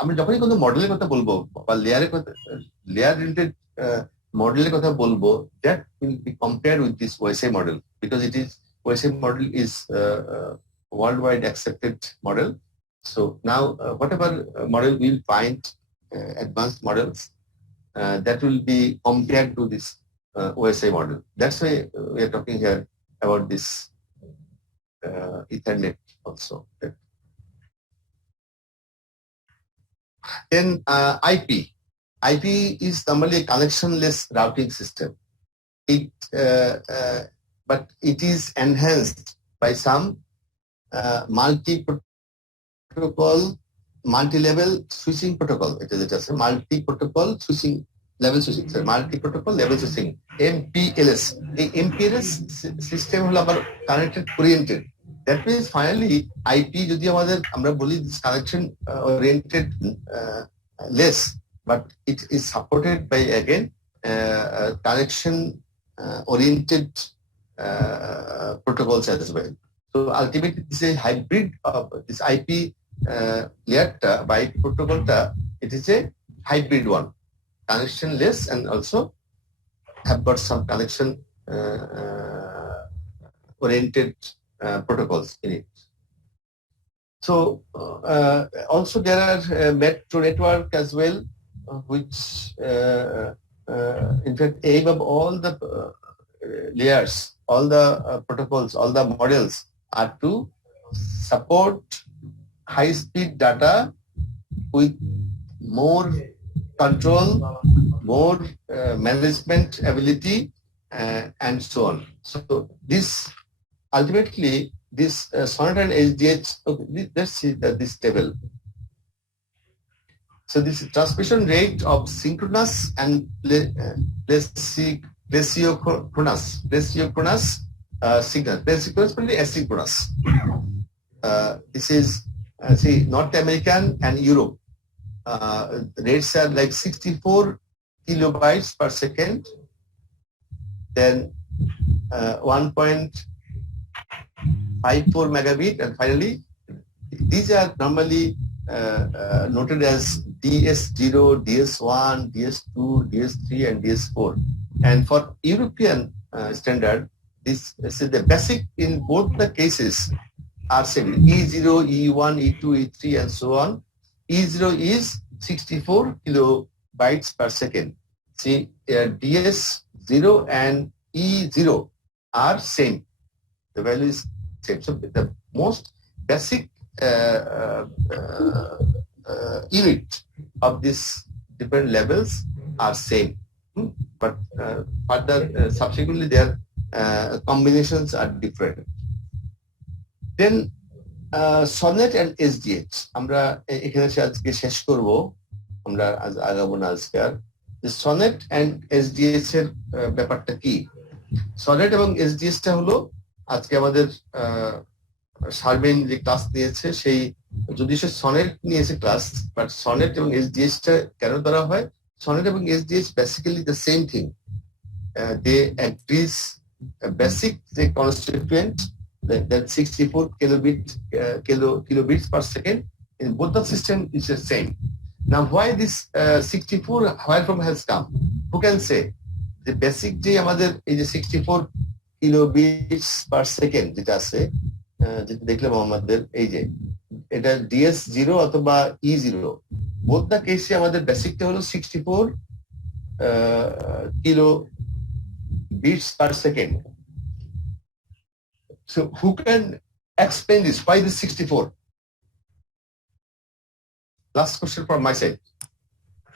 আমরা যখনই কোনো মডেলের কথা বলবো বা লেয়ারের কথা, লেয়ার রিলেটেড মডেলের কথা বলবো, that will be compared with this OSI model because it is OSI model is worldwide accepted model. So now whatever model we'll find advanced models that will be compared to this OSI model. That's why we are talking here about this Ethernet also. Then IP. IP is normally a connectionless routing system. But it is enhanced by some multi-protocol, multi-level switching protocol. It is a multi-protocol switching level switching. Sorry, multi-protocol level switching. MPLS. The MPLS system হলো আবার connected oriented. That means finally IP যদি আমাদের আমরা বলি this connection oriented less, but it is supported by again connection oriented protocols as well. So ultimately this is a hybrid of this IP layer by IP protocol it is a hybrid one, connectionless and also have got some connection oriented protocols in it. So also there are metro network as well, which in fact aim of all the layers, all the protocols, all the models are to support high-speed data with more control, more management ability, and so on. So this ultimately this SONET and SDH. Okay, let's see this table. So this transmission rate of synchronous and asynchronous signal. Asynchronous means asynchronous. This is see North American and Europe. Rates are like 64 kilobytes per second, then 1.54 megabit, and finally these are normally noted as DS0, DS1, DS2, DS3, and DS4. And for European standard, this is the basic in both the cases are same. E0, E1, E2, E3, and so on. E0 is 64 kilobytes per second. See, DS0 and E0 are same. The value is same. So the most basic unit of these different levels are same, but further subsequently their combinations are different. Then SONET and SDH আমরা এখানে আজকে শেষ করব, আমরা আজ আগাবো না আজকে আর। SONET and SDH এর ব্যাপারটা কি? SONET এবং SDH টা হলো আজকে আমাদের শারমিন যে ক্লাস নিয়েছে সেই যদি সে সনেট নিয়েছে ক্লাস, বাট সনেট এবং এসডিএস টা কেন ধরা হয়? সনেট এবং SDS basically the same thing, they agrees basic যে constituent that 64 kilobits per second in both the system is the same. Now why this 64 where from has come? Who can say? The basic যে আমাদের এই যে 64 kilobits per second যেটা আছে, যেটা দেখলাম আমাদের এই যে এটা DS0 অথবা E0, both the case আমাদের বেসিকটা হলো 64 kilobits per second. So who can explain this? Why this 64? Last question from my side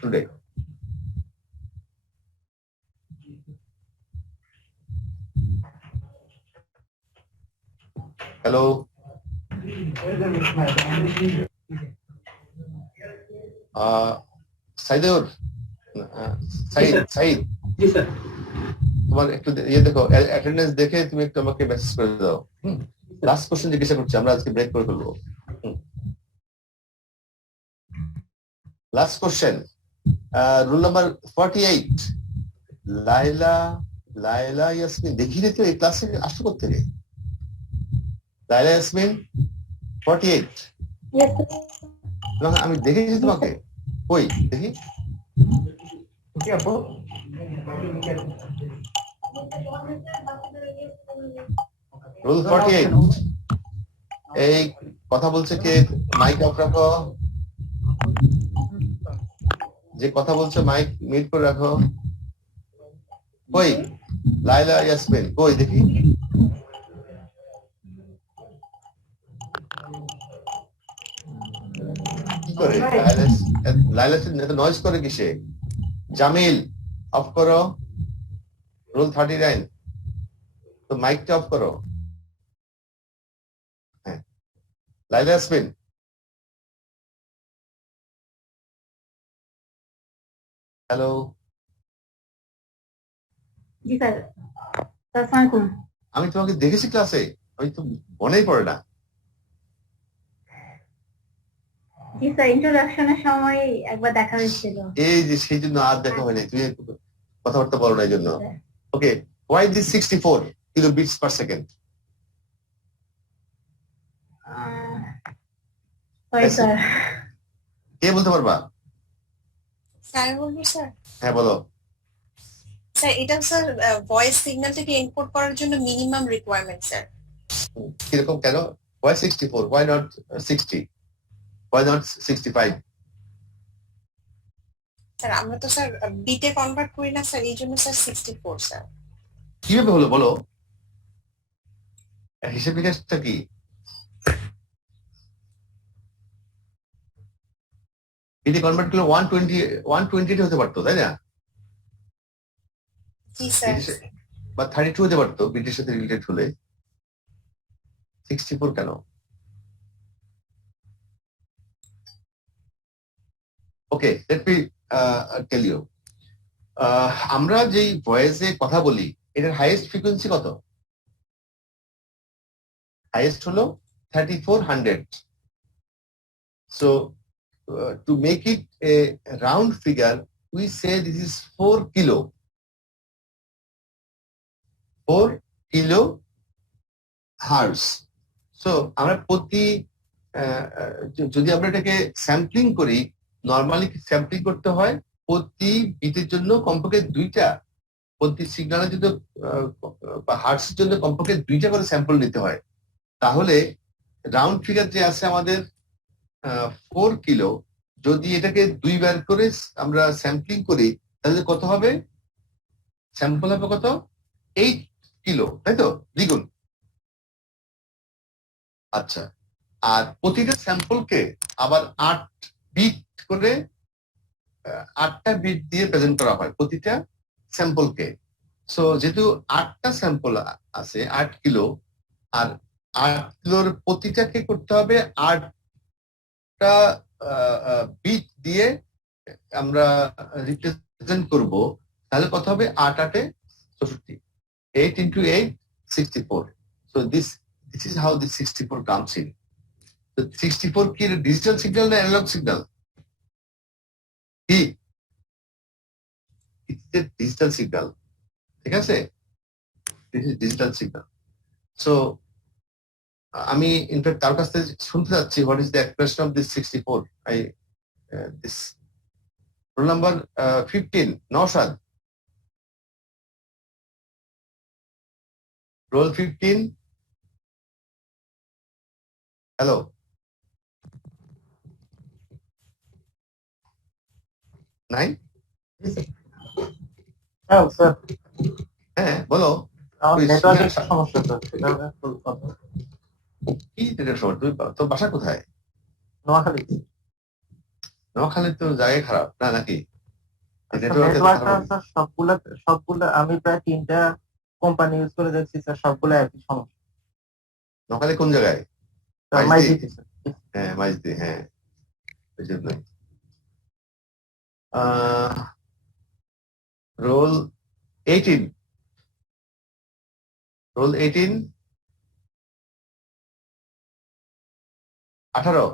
today. Hello. Saidur. Said. Yes, sir. তোমার একটু ইয়ে দেখো, অ্যাটেন্ডেন্স দেখে তুমি একটু আমাকে মেসেজ করে দাও। লাস্ট কোশ্চেন জিজ্ঞাসা করছি, আমরা আজকে ব্রেক করে ফেলবো। লাস্ট কোশ্চেন, রুল নাম্বার 48, লাইলা ইয়াসমিন। দেখি রে তো এই ক্লাসে আসছো কোথা থেকে? লাইলা ইয়াসমিন 48। আমি দেখেছি তোমাকে, কই দেখি। ওকে আপু, রুল 48 এই কথা বলছে কে? মাইক অফ রাখো, যে কথা বলছে মাইক মিউট করে রাখো। কই লাইলা ইয়াসমিন কই দেখি? কি করে লাইলা এত নয়েজ করে কিসে? জামিল অফ করো, রুল 39 তো মাইকটা অফ করো। হ্যাঁ লাইলা ইয়াসমিন হ্যালো। জি স্যার, আসসালামু আলাইকুম। আমি তোমাকে দেখেছি ক্লাসে, আমি তো মনেই পড়ে না। জি স্যার, ইন্ট্রোডাকশনের সময় একবার দেখা হয়েছিল। এই যে সেই জন্য আর দেখা হয়নি, তুমি কথাবার্তা বলো না এই জন্য। Okay, why this 64 kilobits per second? Sorry sir. কে বলতে পারবা? স্যার বলবো স্যার? হ্যাঁ বলো। স্যার এটা স্যার ভয়েস সিগন্যালটাকে ইনপুট করার জন্য মিনিমাম রিকোয়ারমেন্ট স্যার। কিরকম কেন? why 64? why not 60? why not 65? Sir আমরা তো স্যার বিটে কনভার্ট করি না স্যার, এই জন্য স্যার 64 স্যার। কিভাবে হলো বলো? হিসেব নিকাশটা কি? বিটে কনভার্ট করলে 120 হতে পারতো, তাই না? জি স্যার। বা 32 হতে পারতো বিটের সাথে রিলেটেড হলে। 64 কেন? ওকে, লেট মি টেল ইউ। আমরা যেই ভয়েসে কথা বলি এটার হাইয়েস্ট ফ্রিকোয়েন্সি কত? হাইয়েস্ট হলো 3400। So to make it a round figure, we say this is 4 kilo. 4 kilo hertz. So আমরা প্রতি যদি আমরা এটাকে স্যাম্পলিং করি, নর্মালি স্যাম্পলিং করতে হয় প্রতি বিটের জন্য কমপক্ষে 2টা, প্রতি সিগন্যালের জন্য বা হার্টসের জন্য কমপক্ষে 2টা করে স্যাম্পল নিতে হয়। তাহলে রাউন্ড ফিগার যে আছে আমাদের 4 কিলো, যদি এটাকে 2 বার করে আমরা স্যাম্পলিং করি তাহলে কত হবে? স্যাম্পল হবে কত? 8 কিলো, তাই তো? দ্বিগুণ। আচ্ছা, আর প্রতিটা স্যাম্পলকে আবার 8 বিট করে 8টা বিট দিয়ে প্রেজেন্ট করা হয় প্রতিটা স্যাম্পলকে। সো যেহেতু 8টা স্যাম্পল আছে 8 কিলো, আর 8 কিলোর প্রতিটাকে করতে হবে 8টা বিট দিয়ে আমরা রিপ্রেজেন্ট করব, তাহলে কত হবে? 8 8 64, 8 into 8 64. So this is how the 64 comes in. So 64 কি ডিজিটাল সিগন্যাল না অ্যানালগ সিগন্যাল? কি? It's a digital signal. ঠিক আছে? This is digital signal. So আমি ইনফ্যাক্ট তার কাছ থেকে শুনতে যাচ্ছি what is the expression of this 64. This roll number 15 Naushad, roll 15। Hello, নাই? হ্যাঁ বলো। কি সমস্যা? তুমি তোর বাসা কোথায়? নোয়াখালী তো জায়গায় খারাপ না নাকি? সবগুলো আমি প্রায় 3টা কোম্পানি ইউজ করে দেখছি স্যার, সবগুলো একই সমস্যা। নোয়াখালী কোন জায়গায়? হ্যাঁ মাইজদি, হ্যাঁ ওই জন্যই। রোল 18, রোল 18 18,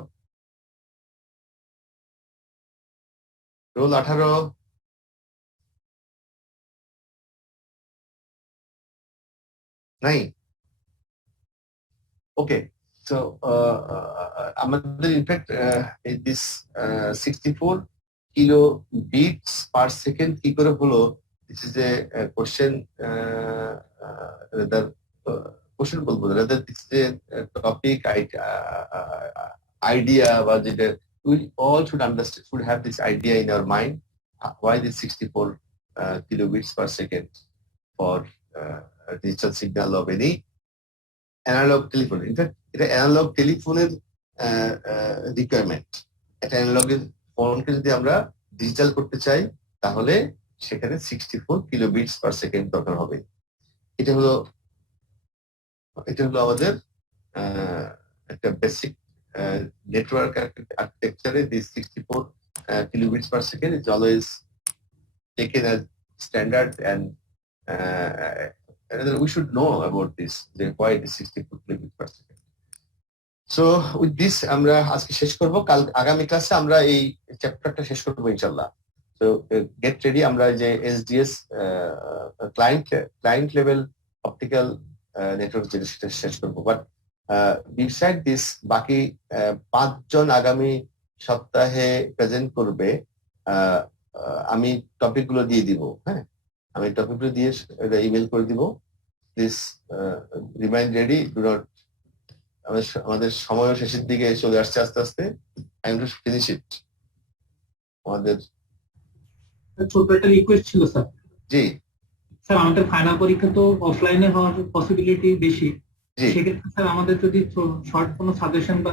রোল 18 নাই। ওকে, সো আমাদের in fact this 64 kilobits per second কি করে হলো this is a question, rather question বলবো না, rather this is a topic idea about it. We all should understand, should have this idea in our mind, why this 64 kilobits per second for digital signal of any analog telephone. In fact, এটা analog টেলিফোনের রিকোয়ারমেন্ট। একটা অ্যানালগ ফোনকে যদি আমরা ডিজিটাল করতে চাই তাহলে সেখানে 64 কিলোবিটস পার সেকেন্ড দরকার হবে। এটা হলো আমাদের একটা basic network architecture. This 64 kilobits per second is always taken as standard, and we should know about this, why it is 64 kilobits per second. So with this আমরা আজকে শেষ করব, কাল আগামী ক্লাসে আমরা এই চ্যাপ্টারটা শেষ করব ইনশাআল্লাহ। So get ready, আমরা যে SDS client level optical network যেটা সেটা শেষ করব। But beside this বাকি 5 জন আগামী সপ্তাহে প্রেজেন্ট করবে। আমি টপিকগুলো দিয়ে দিব, হ্যাঁ আমি টপিকগুলো দিয়ে ইমেল করে দিব। Please remind ready, do not, আমাদের সময় শেষের দিকে চলে আসছে আস্তে আস্তে। I am to finish it. আমাদের ছোট একটা রিকোয়েস্ট ছিল স্যার। জি স্যার, আমাদের ফাইনাল পরীক্ষা তো অফলাইনে হওয়ার পসিবিলিটি বেশি, সেক্ষেত্রে স্যার আমাদের যদি শর্ট কোনো সাজেশন বা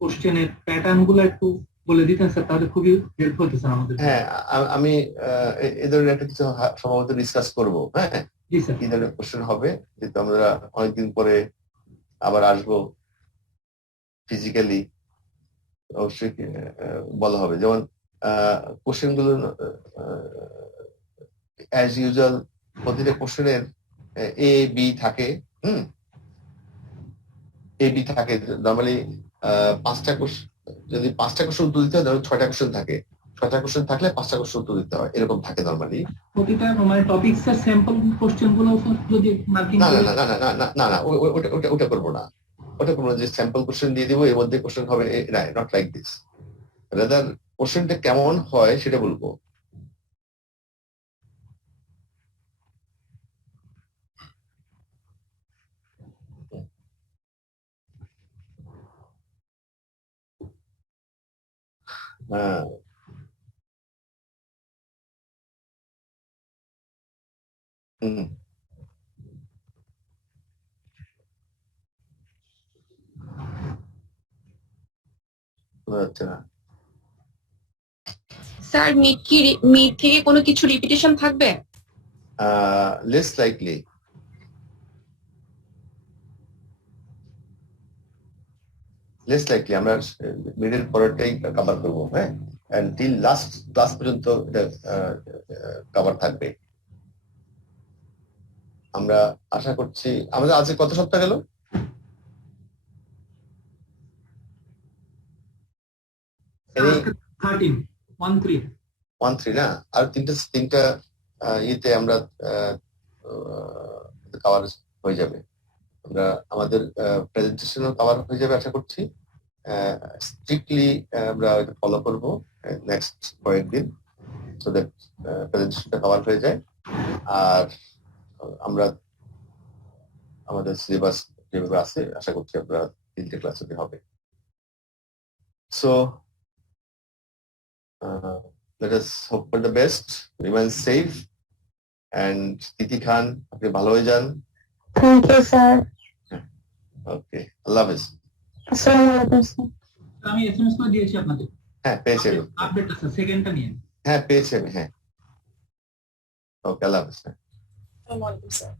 কোশ্চেনের প্যাটার্ন গুলো একটু বলে দিতেন স্যার, তাহলে খুবই হেল্প হতো স্যার আমাদের। হ্যাঁ, আমি এ ধরনের একটা কিছু সম্ভবত ডিসকাস করবো। হ্যাঁ জি স্যার। কি ধরনের কোশ্চেন হবে, যেহেতু আমরা অনেকদিন পরে আবার আসবো ফিজিক্যালি, অবশ্যই বলা হবে। যেমন কোশ্চেন গুলো অ্যাজ ইউজুয়াল প্রতিটা কোশ্চেনের এ বি থাকে। এ বি থাকে নর্মালি। 5টা কোশ্চেন, যদি 5টা কোশ্চেন উত্তর দিতে হয়, ধরো 6টা কোশ্চেন থাকে, 6টা কোশ্চেন থাকলে 5টা কোশ্চেন উত্তর দিতে হয়, এরকম থাকে নর্মালি। প্রতিটা মানে টপিকস এর স্যাম্পল কোশ্চেন গুলো যদি মার্কিং না না না না না না না ওটা করবো না, ওটা করবো না। যে স্যাম্পল কোশ্চেন দিয়ে দিব, এর মধ্যে কোশ্চেন হবে, নট লাইক দিস। রাদার কোশ্চেনটা কেমন হয় সেটা বলবো। হ্যাঁ আচ্ছা, স্যার মিড থেকে কোনো কিছু রিপিটেশন থাকবে? Less likely. আমরা মিডের পরেরটাই কভার করবো। হ্যাঁ, টিল লাস্ট ক্লাস পর্যন্ত এটা কভার থাকবে। আমরা আশা করছি। আমাদের আজকে কত সপ্তাহ গেল? 13 না, আর তিনটা ইয়েতে আমরা কভার হয়ে যাবে। আমরা আমাদের প্রেজেন্টেশনও কভার হয়ে যাবে আশা করছি। স্ট্রিক্টলি আমরা ফলো করবো নেক্সট কয়েকদিন, সো দ্যাট প্রেজেন্টেশনটা কভার হয়ে যায়। আর আমরা আমাদের সিলেবাস যেভাবে আছে আশা করছি আমরা 3টে ক্লাস হবে। So let us hope for the best, remain safe, and Tithi Khan, আপনি ভালো হয়ে যান। Thank you sir. ওকে, আল্লাহ হাফেজ। আসসালামু আলাইকুম স্যার। আমি এসএমএস করে দিয়েছি আপনাদের। হ্যাঁ পেয়েছি, আপডেটটা স্যার সেকেন্ডটা নিয়ে। হ্যাঁ পেয়েছি আমি। হ্যাঁ ওকে, আল্লাহ হাফেজ। ওয়ালাইকুম স্যার।